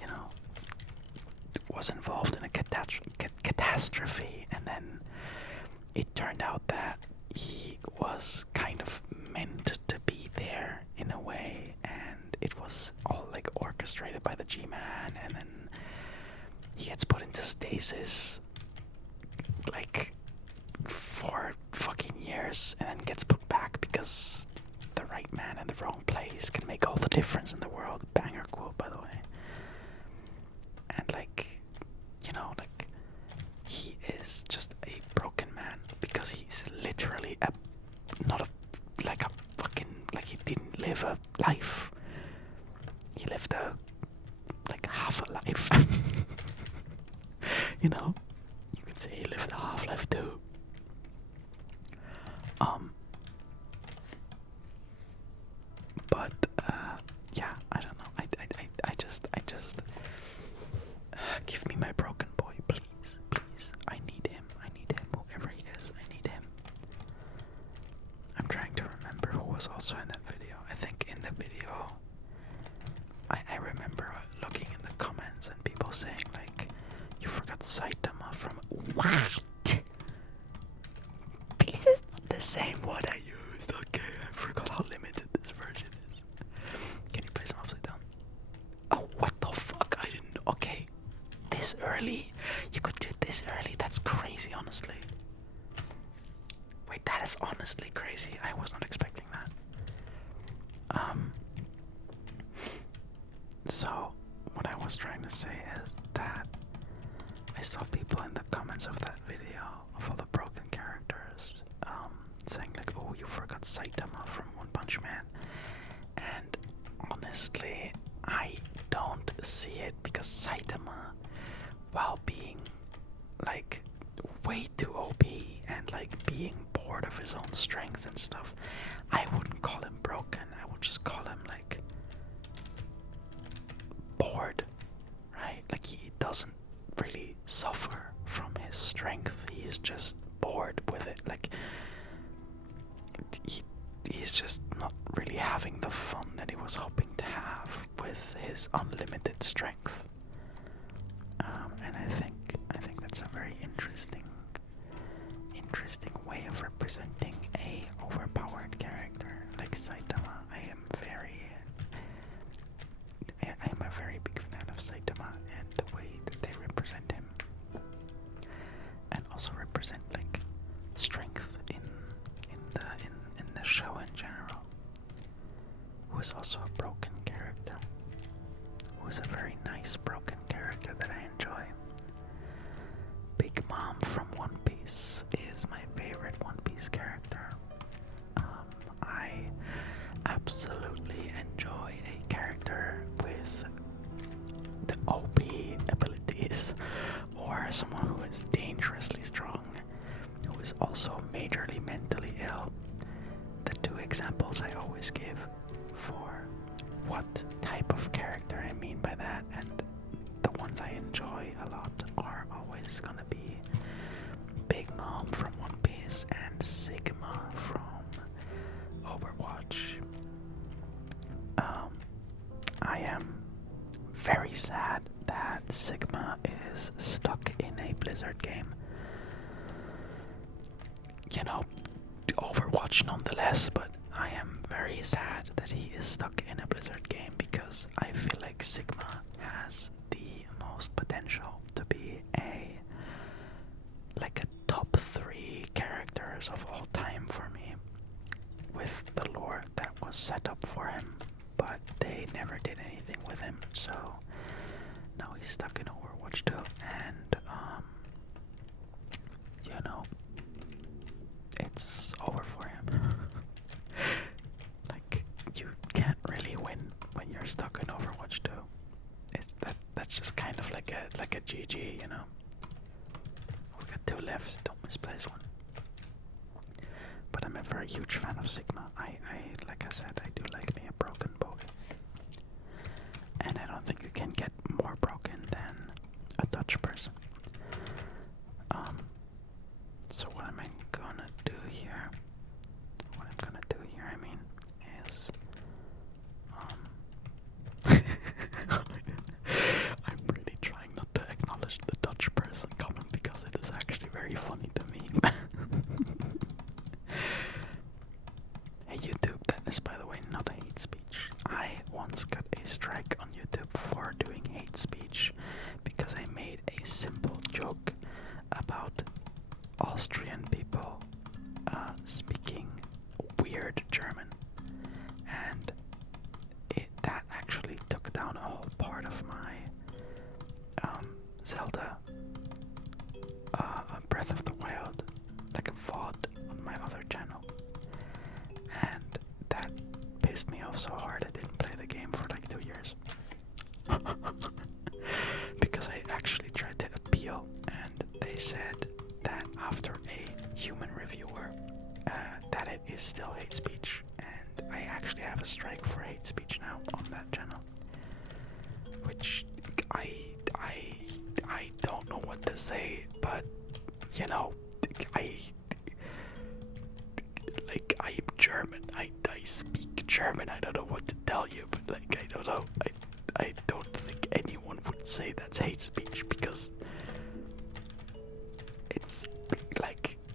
you know, was involved in a catastrophe, and then it turned out that he was kind of meant to be there in a way, and it was all like orchestrated by the G-Man, and then he gets put into stasis like for fucking years, and then gets put back because the right man in the wrong place can make all the difference in the world. Banger quote, by the way. And like, you know, like he is just a broken man because he's literally he didn't live a life. He lived like half a life. You know, you could say he lived a half-life too. But yeah, I don't know. I just give me my broken boy, please. I need him. Whoever he is, I need him. I'm trying to remember who was also in that video. I think in the video, I remember looking in the comments and people saying like, you forgot Saitama from what? This is not the same one I used. Okay, I forgot how limited this version is. Can you place him upside down? Oh, what the fuck? I didn't know. Okay, this early? You could do it this early? That's crazy, honestly. Wait, that is honestly crazy. I was not expecting that. So, what I was trying to say is that I saw people in the comments of that video of all the broken characters saying like, oh, you forgot Saitama from One Punch Man. And honestly, I don't see it because Saitama, while being like way too OP and like being bored of his own strength and stuff, I wouldn't call him broken. I would just call him like bored, right? Like he does was hoping to have with his unlimited strength. And I think that's a very interesting way of representing a overpowered character like Saitama. I am a very big fan of Saitama and the way that they represent him, and also represent like strength in the show in general. Who is also a broken character. Who is a very nice broken character that I enjoy. Big Mom from One Piece is my favorite One Piece character. I absolutely enjoy a character with the OP abilities, or someone who is dangerously strong, who is also majorly mentally ill. The two examples I always give for what type of character I mean by that, and the ones I enjoy a lot, are always gonna be Big Mom from One Piece and Sigma from Overwatch. I am very sad that Sigma is stuck in a Blizzard game. You know, Overwatch nonetheless, but I am very sad that he is stuck in a Blizzard game because I feel like Sigma has the most potential to be a top 3 characters of all time for me, with the lore that was set up for him, but they never did anything with him, so now he's stuck in Overwatch 2, and you know, it's over for him. Like, you can't really win when you're stuck in Overwatch 2. That's just kind of like a GG, you know. We got 2 left, don't misplace one. But I'm a very huge fan of Sigma. I like I said, I do like me a broken boy. And I don't think you can get more broken than a Dutch person. So what am I gonna do here? What I'm gonna do here, I mean, is I'm really trying not to acknowledge the Dutch person comment because it is actually very funny to me. Hey YouTube, that is by the way not hate speech. I once got a strike on YouTube for doing hate speech because I made a simple joke about Austrian people speaking weird German, and that actually took down a whole part of my Zelda Breath of the Wild, like a VOD on my other channel, and that pissed me off so hard I didn't play the game for like 2 years. Because I actually tried to appeal, and they said that after a human reviewer that it is still hate speech, and I actually have a strike for hate speech now on that channel, which I don't know what to say, but you know, I'm German, I speak German, I don't know what to tell you, but like, I don't know, I don't think anyone would say that's hate speech, because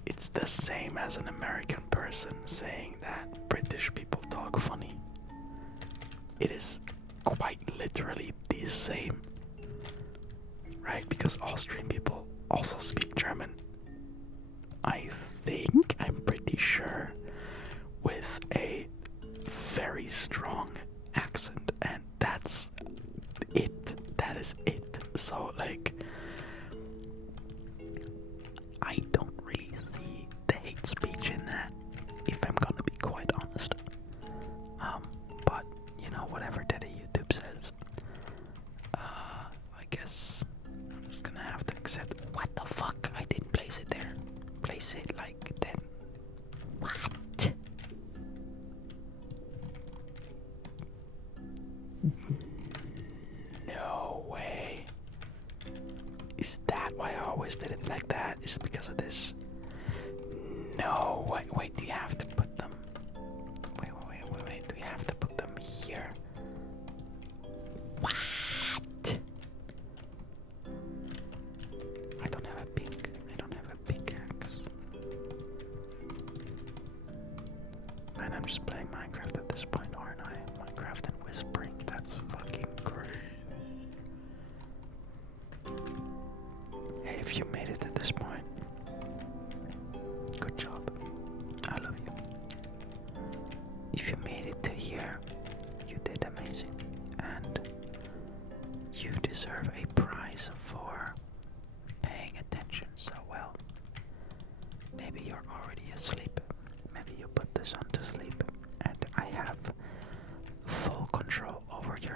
it's the same as an American person saying that British people talk funny. It is quite literally the same, right? Because Austrian people also speak German. I'm pretty sure, with a very strong accent, and that's it. That is it. So, like, I don't really see the hate speech in that, if I'm gonna be quite honest. But, you know, whatever Daddy YouTube says, I guess I'm just gonna have to accept. What the fuck? I didn't place it there. Place it like that. What? No way. Is that why I always did it like that? Is it because of this? No, wait, do you have to put them? Wait, do you have to put them here?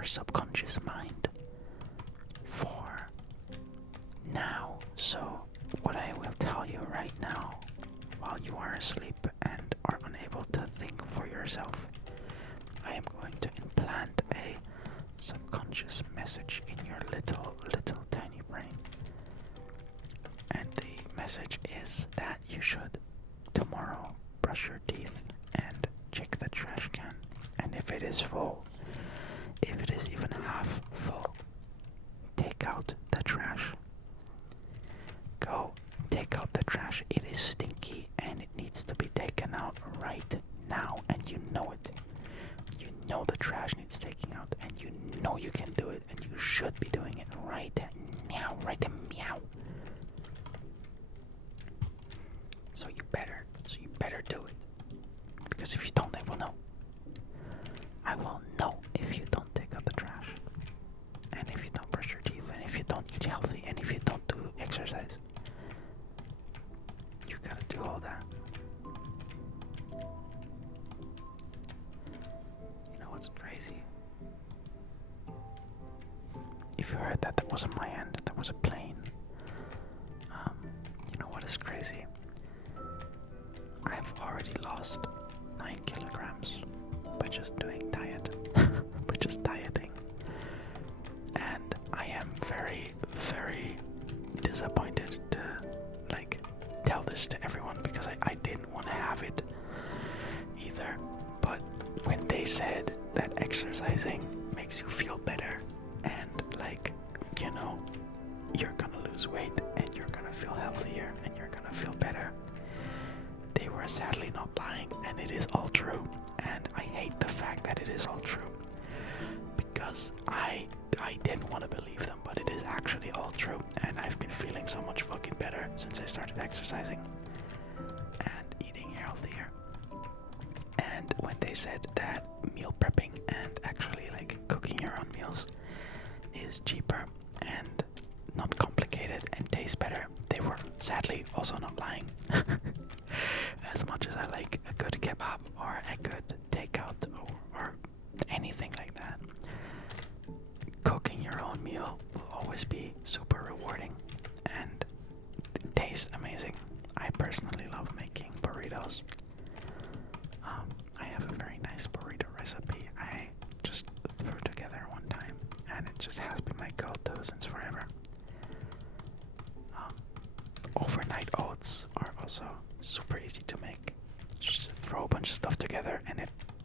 subconscious mind for now. So what I will tell you right now, while you are asleep and are unable to think for yourself, I am going to implant a subconscious message in your little tiny brain. And the message is that you should tomorrow brush your teeth and check the trash can. And if it is full, if it is even half full, take out the trash. Go take out the trash. It is stinky and it needs to be taken out right now, and you know it. You know the trash needs taking out, and you know you can do it, and you should be doing it right now, right meow. So you better do it. Because if you don't, I will know. I will know if you don't take out the trash. And if you don't brush your teeth, and if you don't eat healthy, and if you don't do exercise. You gotta do all that. You know what's crazy? If you heard that, that wasn't my end, that was a plane. You know what is crazy? I've already lost 9 kilograms by just doing diet, by just dieting. And I am very, very disappointed to tell this to everyone, because I didn't want to have it either. But when they said that exercising makes you feel better and you're gonna lose weight and you're gonna feel healthier and you're gonna feel better, they were sadly not lying, and it is all true. And I hate the fact that it is all true, because I didn't want to believe them, but it is actually all true, and I've been feeling so much fucking better since I started exercising and eating healthier. And when they said that meal prepping and actually cooking your own meals is cheaper and not complicated and tastes better, they were sadly also not lying. As much as I like a good kebab or a good takeout or anything like that, cooking your own meal will always be super rewarding and it tastes amazing. I personally love making burritos. I have a very nice burrito recipe I just threw together one time, and it just has been my go-to since forever. Overnight oats are also super easy to make. Just throw a bunch of stuff together and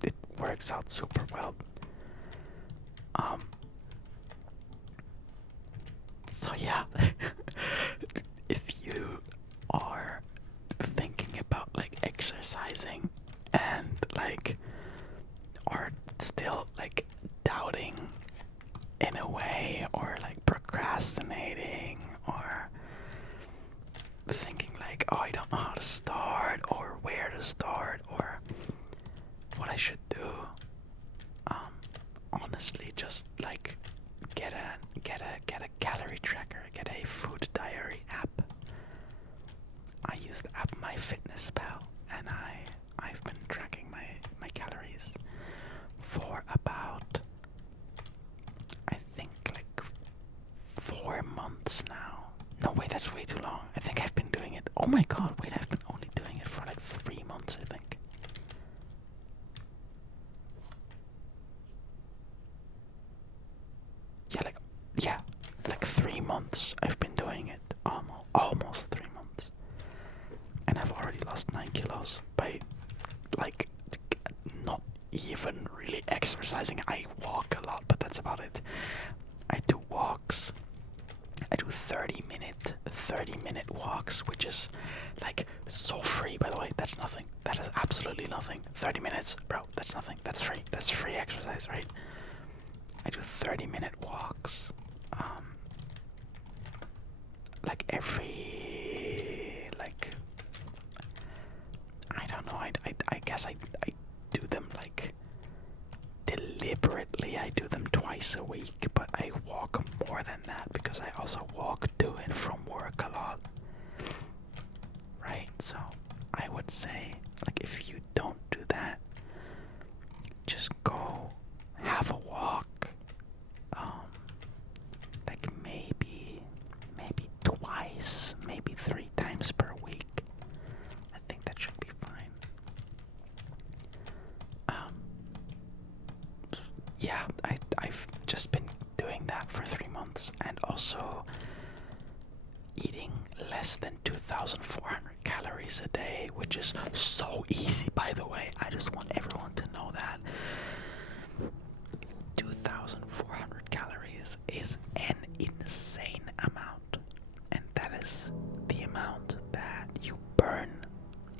it works out super well. So yeah, if you are thinking about exercising and are still doubting in a way, or procrastinating, or thinking oh, I don't know how to start or where to start or what I should do, honestly just get a calorie tracker, get a food diary app. I use the app MyFitnessPal, and I've been tracking my calories for about, I think 4 months now. No, wait, that's way too long. I think I've been doing it. Oh my god, wait, I've been only doing it for 3 months, I think. Yeah, 3 months I've been doing it. Almost 3 months. And I've already lost 9 kilos by not even really exercising. I walk a lot, but that's about it. I do walks. I do 30-minute walks, which is so free, by the way. That's nothing. That is absolutely nothing. 30 minutes, bro, that's nothing. That's free. That's free exercise, right? I do 30-minute walks. Every I don't know. I guess I do them deliberately. I do them twice a week, but I walk more than that because I also walk to and from work a lot. Right? So I would say if you don't do that, just go have a walk yeah, I've just been doing that for 3 months, and also eating less than 2,400 calories a day, which is so easy, by the way. I just want everyone to know that 2,400 calories is an insane amount, and that is the amount that you burn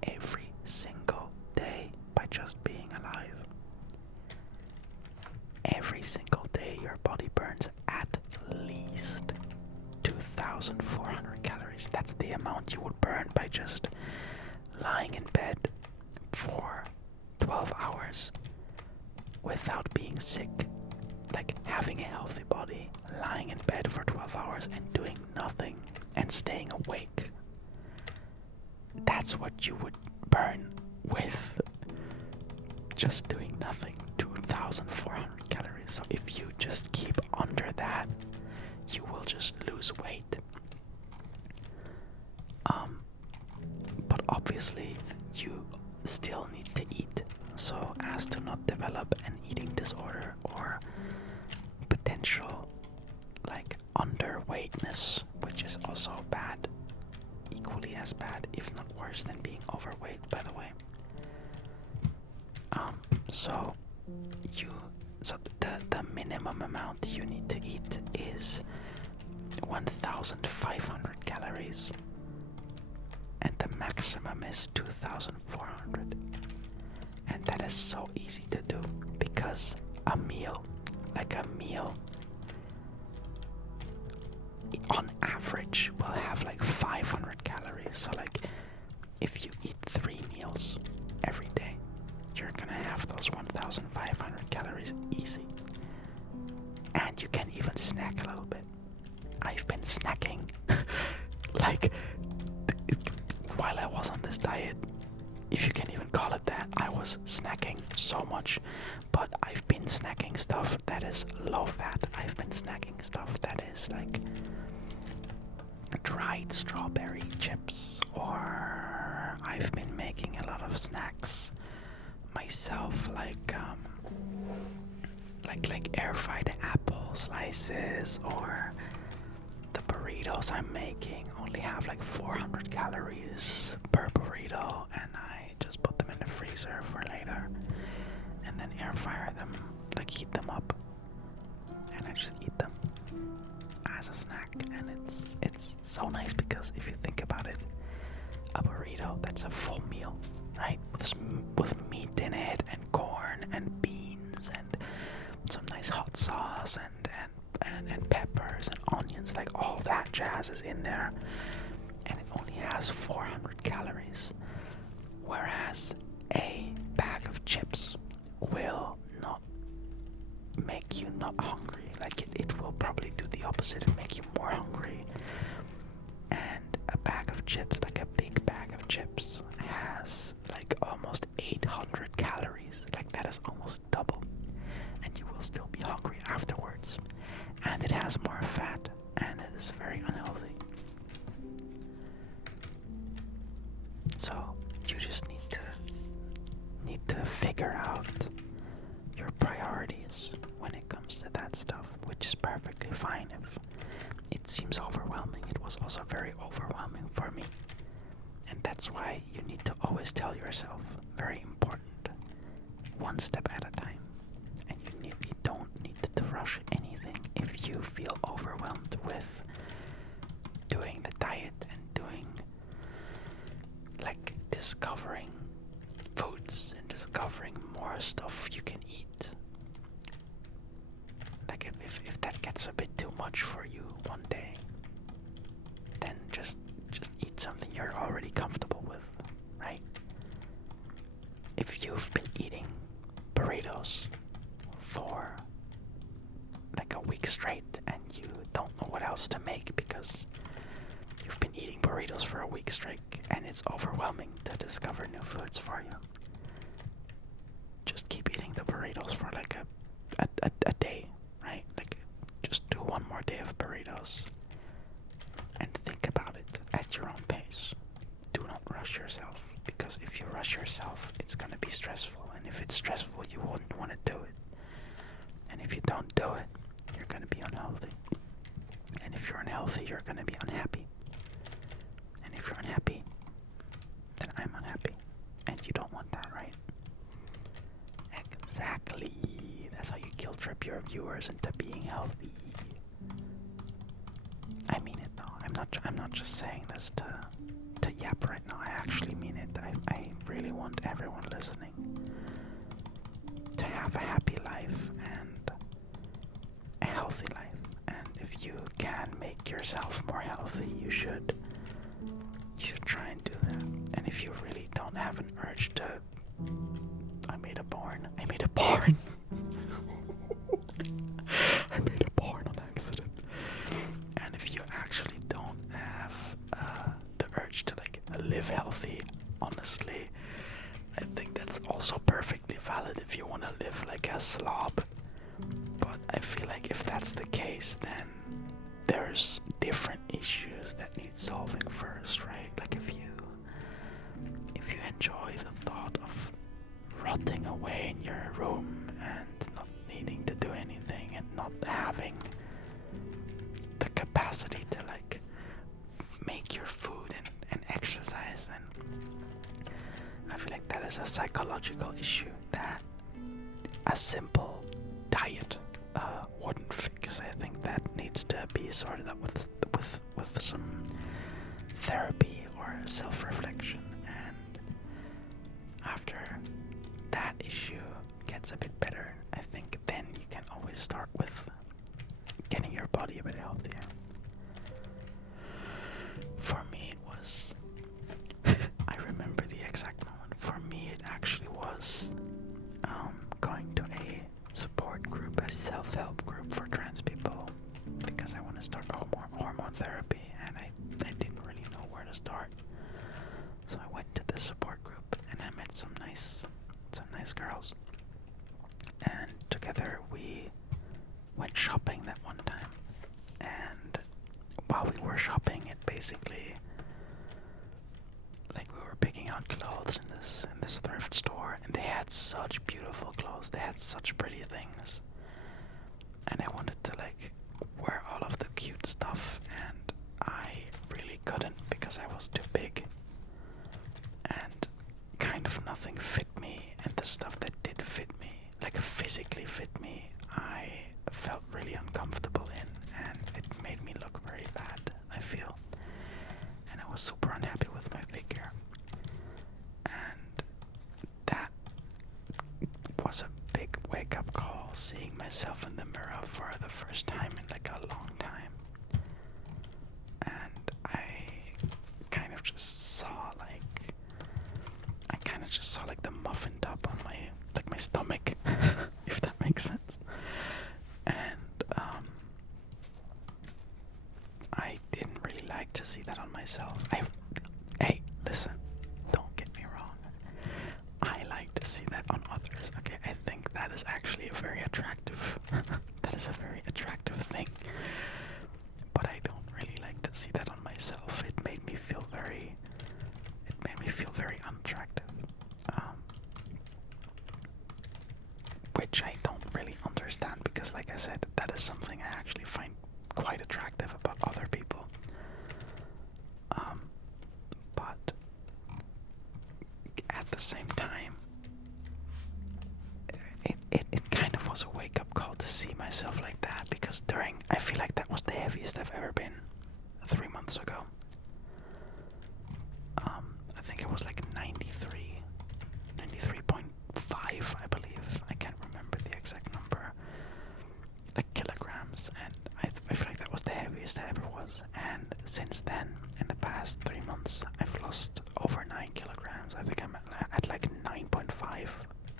every single day by just being alive. Every single day your body burns at least 2,400 calories. That's the amount you would burn by just lying in bed for 12 hours without being sick. Like having a healthy body, lying in bed for 12 hours and doing nothing and staying awake. That's what you would burn with just doing nothing. 2,400 calories. So if you just keep under that, you will just lose weight. But obviously you still need to eat so as to not develop an eating disorder or potential like underweightness, which is also bad, equally as bad, if not worse than being overweight, by the way. So the minimum amount you need to eat is 1,500 calories, and the maximum is 2,400. And that is so easy to do because a meal on average will have like 500 calories. So like if you eat 3 meals every day, you're gonna have those 1,500 calories easy. And you can even snack a little bit. I've been snacking like while I was on this diet, if you can even call it that. I was snacking so much, but I've been snacking stuff that is low fat. I've been snacking stuff that is like dried strawberry chips, or I've been making a lot of snacks myself, like air fried apple slices, or the burritos I'm making only have like 400 calories per burrito, and I just put them in the freezer for later, and then air fryer them, like heat them up, and I just eat them as a snack. And it's so nice because if you think about it, a burrito, that's a full meal, right? With meat in it, and corn, and beans, and some nice hot sauce, and peppers, and onions, like all that jazz is in there. And it only has 400 calories. Whereas a bag of chips will not make you not hungry. Like it will probably do the opposite and make you more hungry. And a bag of chips, like a big bag of chips, has like almost 800 calories. Like that is almost double. And you will still be hungry afterwards. And it has more fat, and it is very unhealthy. So you just need to figure out your priorities when it comes to that stuff, which is perfectly fine if it seems overwhelming. It was also very overwhelming for me. And that's why you need to always tell yourself, very important, one step at a time. And you don't need to rush anything. If you feel overwhelmed with doing the diet and doing like discovering foods and discovering more stuff you can eat, like if that gets a bit too much for you one day, then just eat something you're already comfortable with, right? If you've been eating burritos for like a week straight and you don't know what else to make because you've been eating burritos for a week straight and it's overwhelming to discover new foods for you, just keep eating the burritos for like a day, right? Like just do one more day of burritos and think about it at your own pace. Do not rush yourself, because if you rush yourself, it's gonna be stressful, and if it's stressful, you wouldn't want to do it. And And if you don't do it, you're gonna be unhealthy. And if you're unhealthy, you're gonna be unhappy. And if you're unhappy, then I'm unhappy. And you don't want that, right? Exactly. That's how you guilt trip your viewers into being healthy. I mean it though. I'm not just saying this to yap right now. I actually mean it. I really want everyone listening to have a happy life and a healthy life. And if you can make yourself more healthy, you should try and do that. And if you really don't have an urge to, I made a barn. I made a barn on accident. And if you actually don't have the urge to like live healthy, honestly, I think that's also perfectly valid if you want to live like a slob. But I feel like if that's the case, then there's different issues that need solving first, right? Like if you enjoy the thought of rotting away in your room and not needing to do anything and not having the capacity to like make your food and exercise, then I feel like that is a psychological issue that a simple diet wouldn't fix. I think that needs to be sorted out with some therapy or self-reflection, and after that issue gets a bit better, I think then you can always start with getting your body a bit healthier. For me it was I remember the exact moment. For me it actually was going to a support group, a self-help group for trans people, because I want to start hormone therapy, and I didn't really know where to start. So I went to this support group and I met some nice girls, and together we went shopping that one time. And while we were shopping, it basically, like, we were picking out clothes in this thrift store, and they had such beautiful clothes, they had such pretty things, and I wanted to like wear all of the cute stuff, and I really couldn't because I was too big, and kind of nothing fit me, and the stuff that did fit me, like physically fit me, I felt really uncomfortable in, and it made me look very bad, I feel, and I was super unhappy with my figure. And that was a big wake-up call, seeing myself in the mirror for the first time in like a long time. And I kind of just saw like the muffin top on my stomach, if that makes sense. And I didn't really like to see that on myself. Hey, listen, don't get me wrong. I like to see that on others. Okay, I think that is actually a very attractive that is a very attractive thing. But I don't really like to see that on myself. It made me feel very unattractive. Which I don't really understand, because like I said, that is something I actually find quite attractive about other people. But at the same time, it kind of was a wake-up call to see myself like that, because I feel like that was the heaviest I've ever been 3 months ago. I think it was like 93.5, I believe. I can't remember the exact number, like kilograms, and I feel like that was the heaviest I ever was. And since then, in the past 3 months, I've lost over 9 kilograms. I think I'm at like 9.5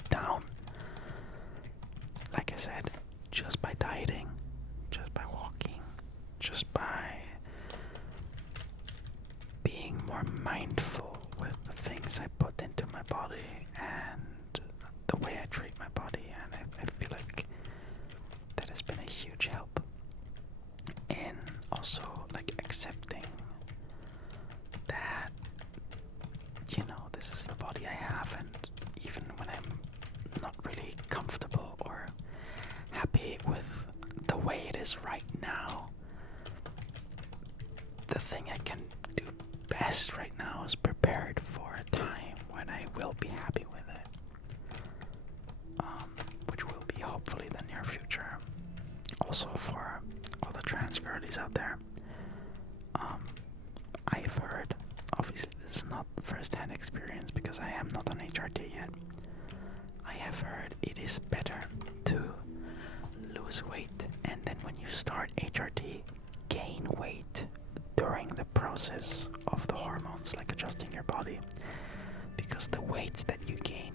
down. Like I said, just by dieting, just by walking, just by being more mindful with the things happy with the way it is right now. The thing I can do best right now is prepared for a time when I will be happy with it. Which will be hopefully the near future. Also for all the trans girlies out there. I've heard, obviously this is not first-hand experience because I am not on HRT yet. I have heard it is better to lose weight and then when you start HRT, gain weight during the process of the hormones, like adjusting your body, because the weight that you gain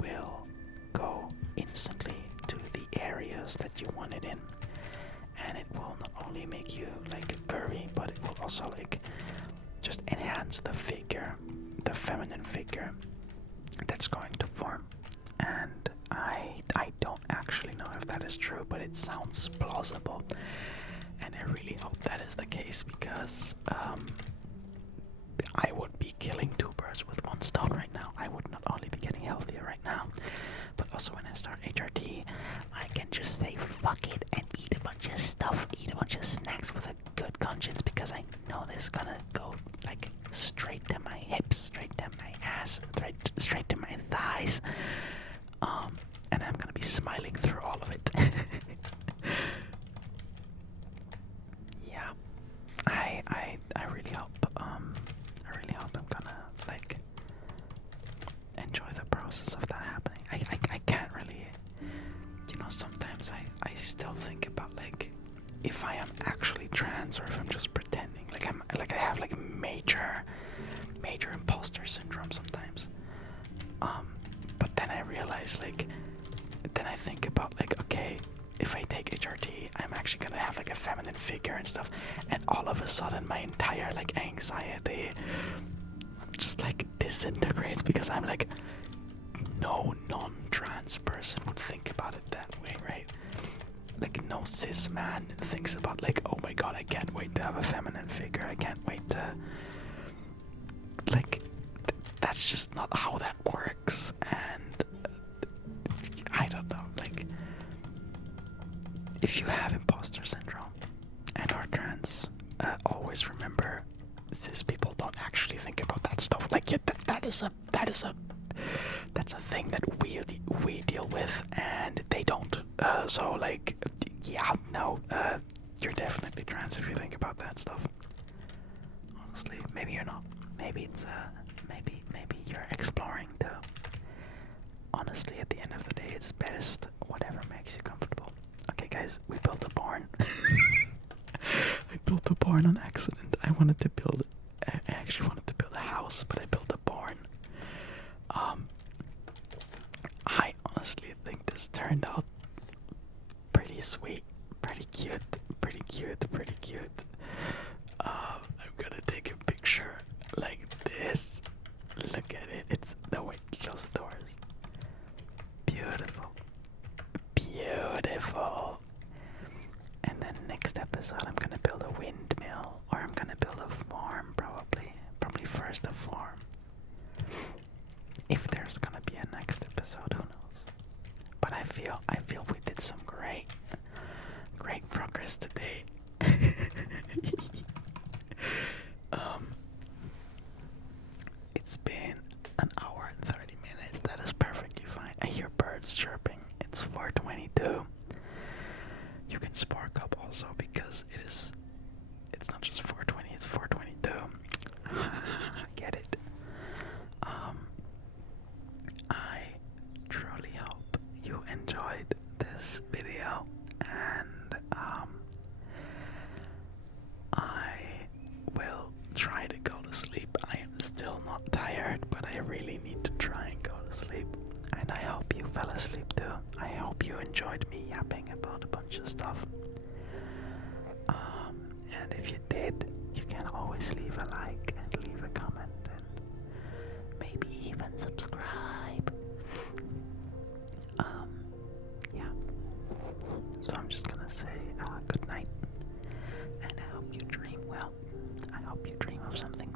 will go instantly to the areas that you want it in, and it will not only make you like curvy, but it will also like just enhance the figure, the feminine figure that's going to form. And I don't actually know if that is true, but it sounds plausible, and I really hope that is the case, because I would be killing two birds with one stone right now. I would not only be getting healthier right now, but also when I start HRT, I can just say fuck it and eat a bunch of stuff, eat a bunch of snacks with a good conscience, because I know this is gonna go like straight to my hips, straight to my ass, straight to my thighs, and I'm gonna be smiling through all of it. Yeah, I really hope I'm gonna like enjoy the process of that happening. I can't really, sometimes I still think about like if I am actually trans or if I'm just pretending. I have like a major imposter syndrome sometimes. But then I realize then I think about okay, if I take HRT, I'm actually gonna have like a feminine figure and stuff, and all of a sudden my entire anxiety just disintegrates, because I'm like, no non-trans person would think about it that way, right? No cis man thinks about oh my god, I can't wait to have a feminine figure, I can't wait to that's just not how that works. And I don't know, if you have imposter syndrome and are trans, always remember cis people don't actually think about that stuff. That's a thing that we deal with, and they don't. So yeah, no, you're definitely trans if you think about that stuff. Honestly, maybe you're not. Maybe it's maybe you're exploring too. Honestly, at the end of the day, it's best whatever makes you comfortable. Okay, guys, we built a barn. I built a barn on accident. I actually wanted to build a house, but I built a barn. I honestly think this turned out pretty sweet, pretty cute. I'm gonna take a picture like this. Look at it. It's no wait, close the doors. Beautiful. And then next episode I'm gonna build a windmill, or I'm gonna build a farm probably. Probably first a farm. If there's gonna be a next episode, who knows? But I feel we did some great progress today. It's been an hour and 30 minutes. That is perfectly fine. I hear birds chirping. It's 4:22. You can spark up also because it's not just 4:20, it's 4:22. Get it? I truly hope you enjoyed this video, and I will try to go to sleep. I am still not tired, but I really need to try and go to sleep. And I hope you fell asleep too. I hope you enjoyed me yapping about a bunch of stuff. And if you did, you can always leave a like and leave a comment and maybe even subscribe. Yeah. So I'm just gonna say good night, and I hope you dream well. I hope you dream of something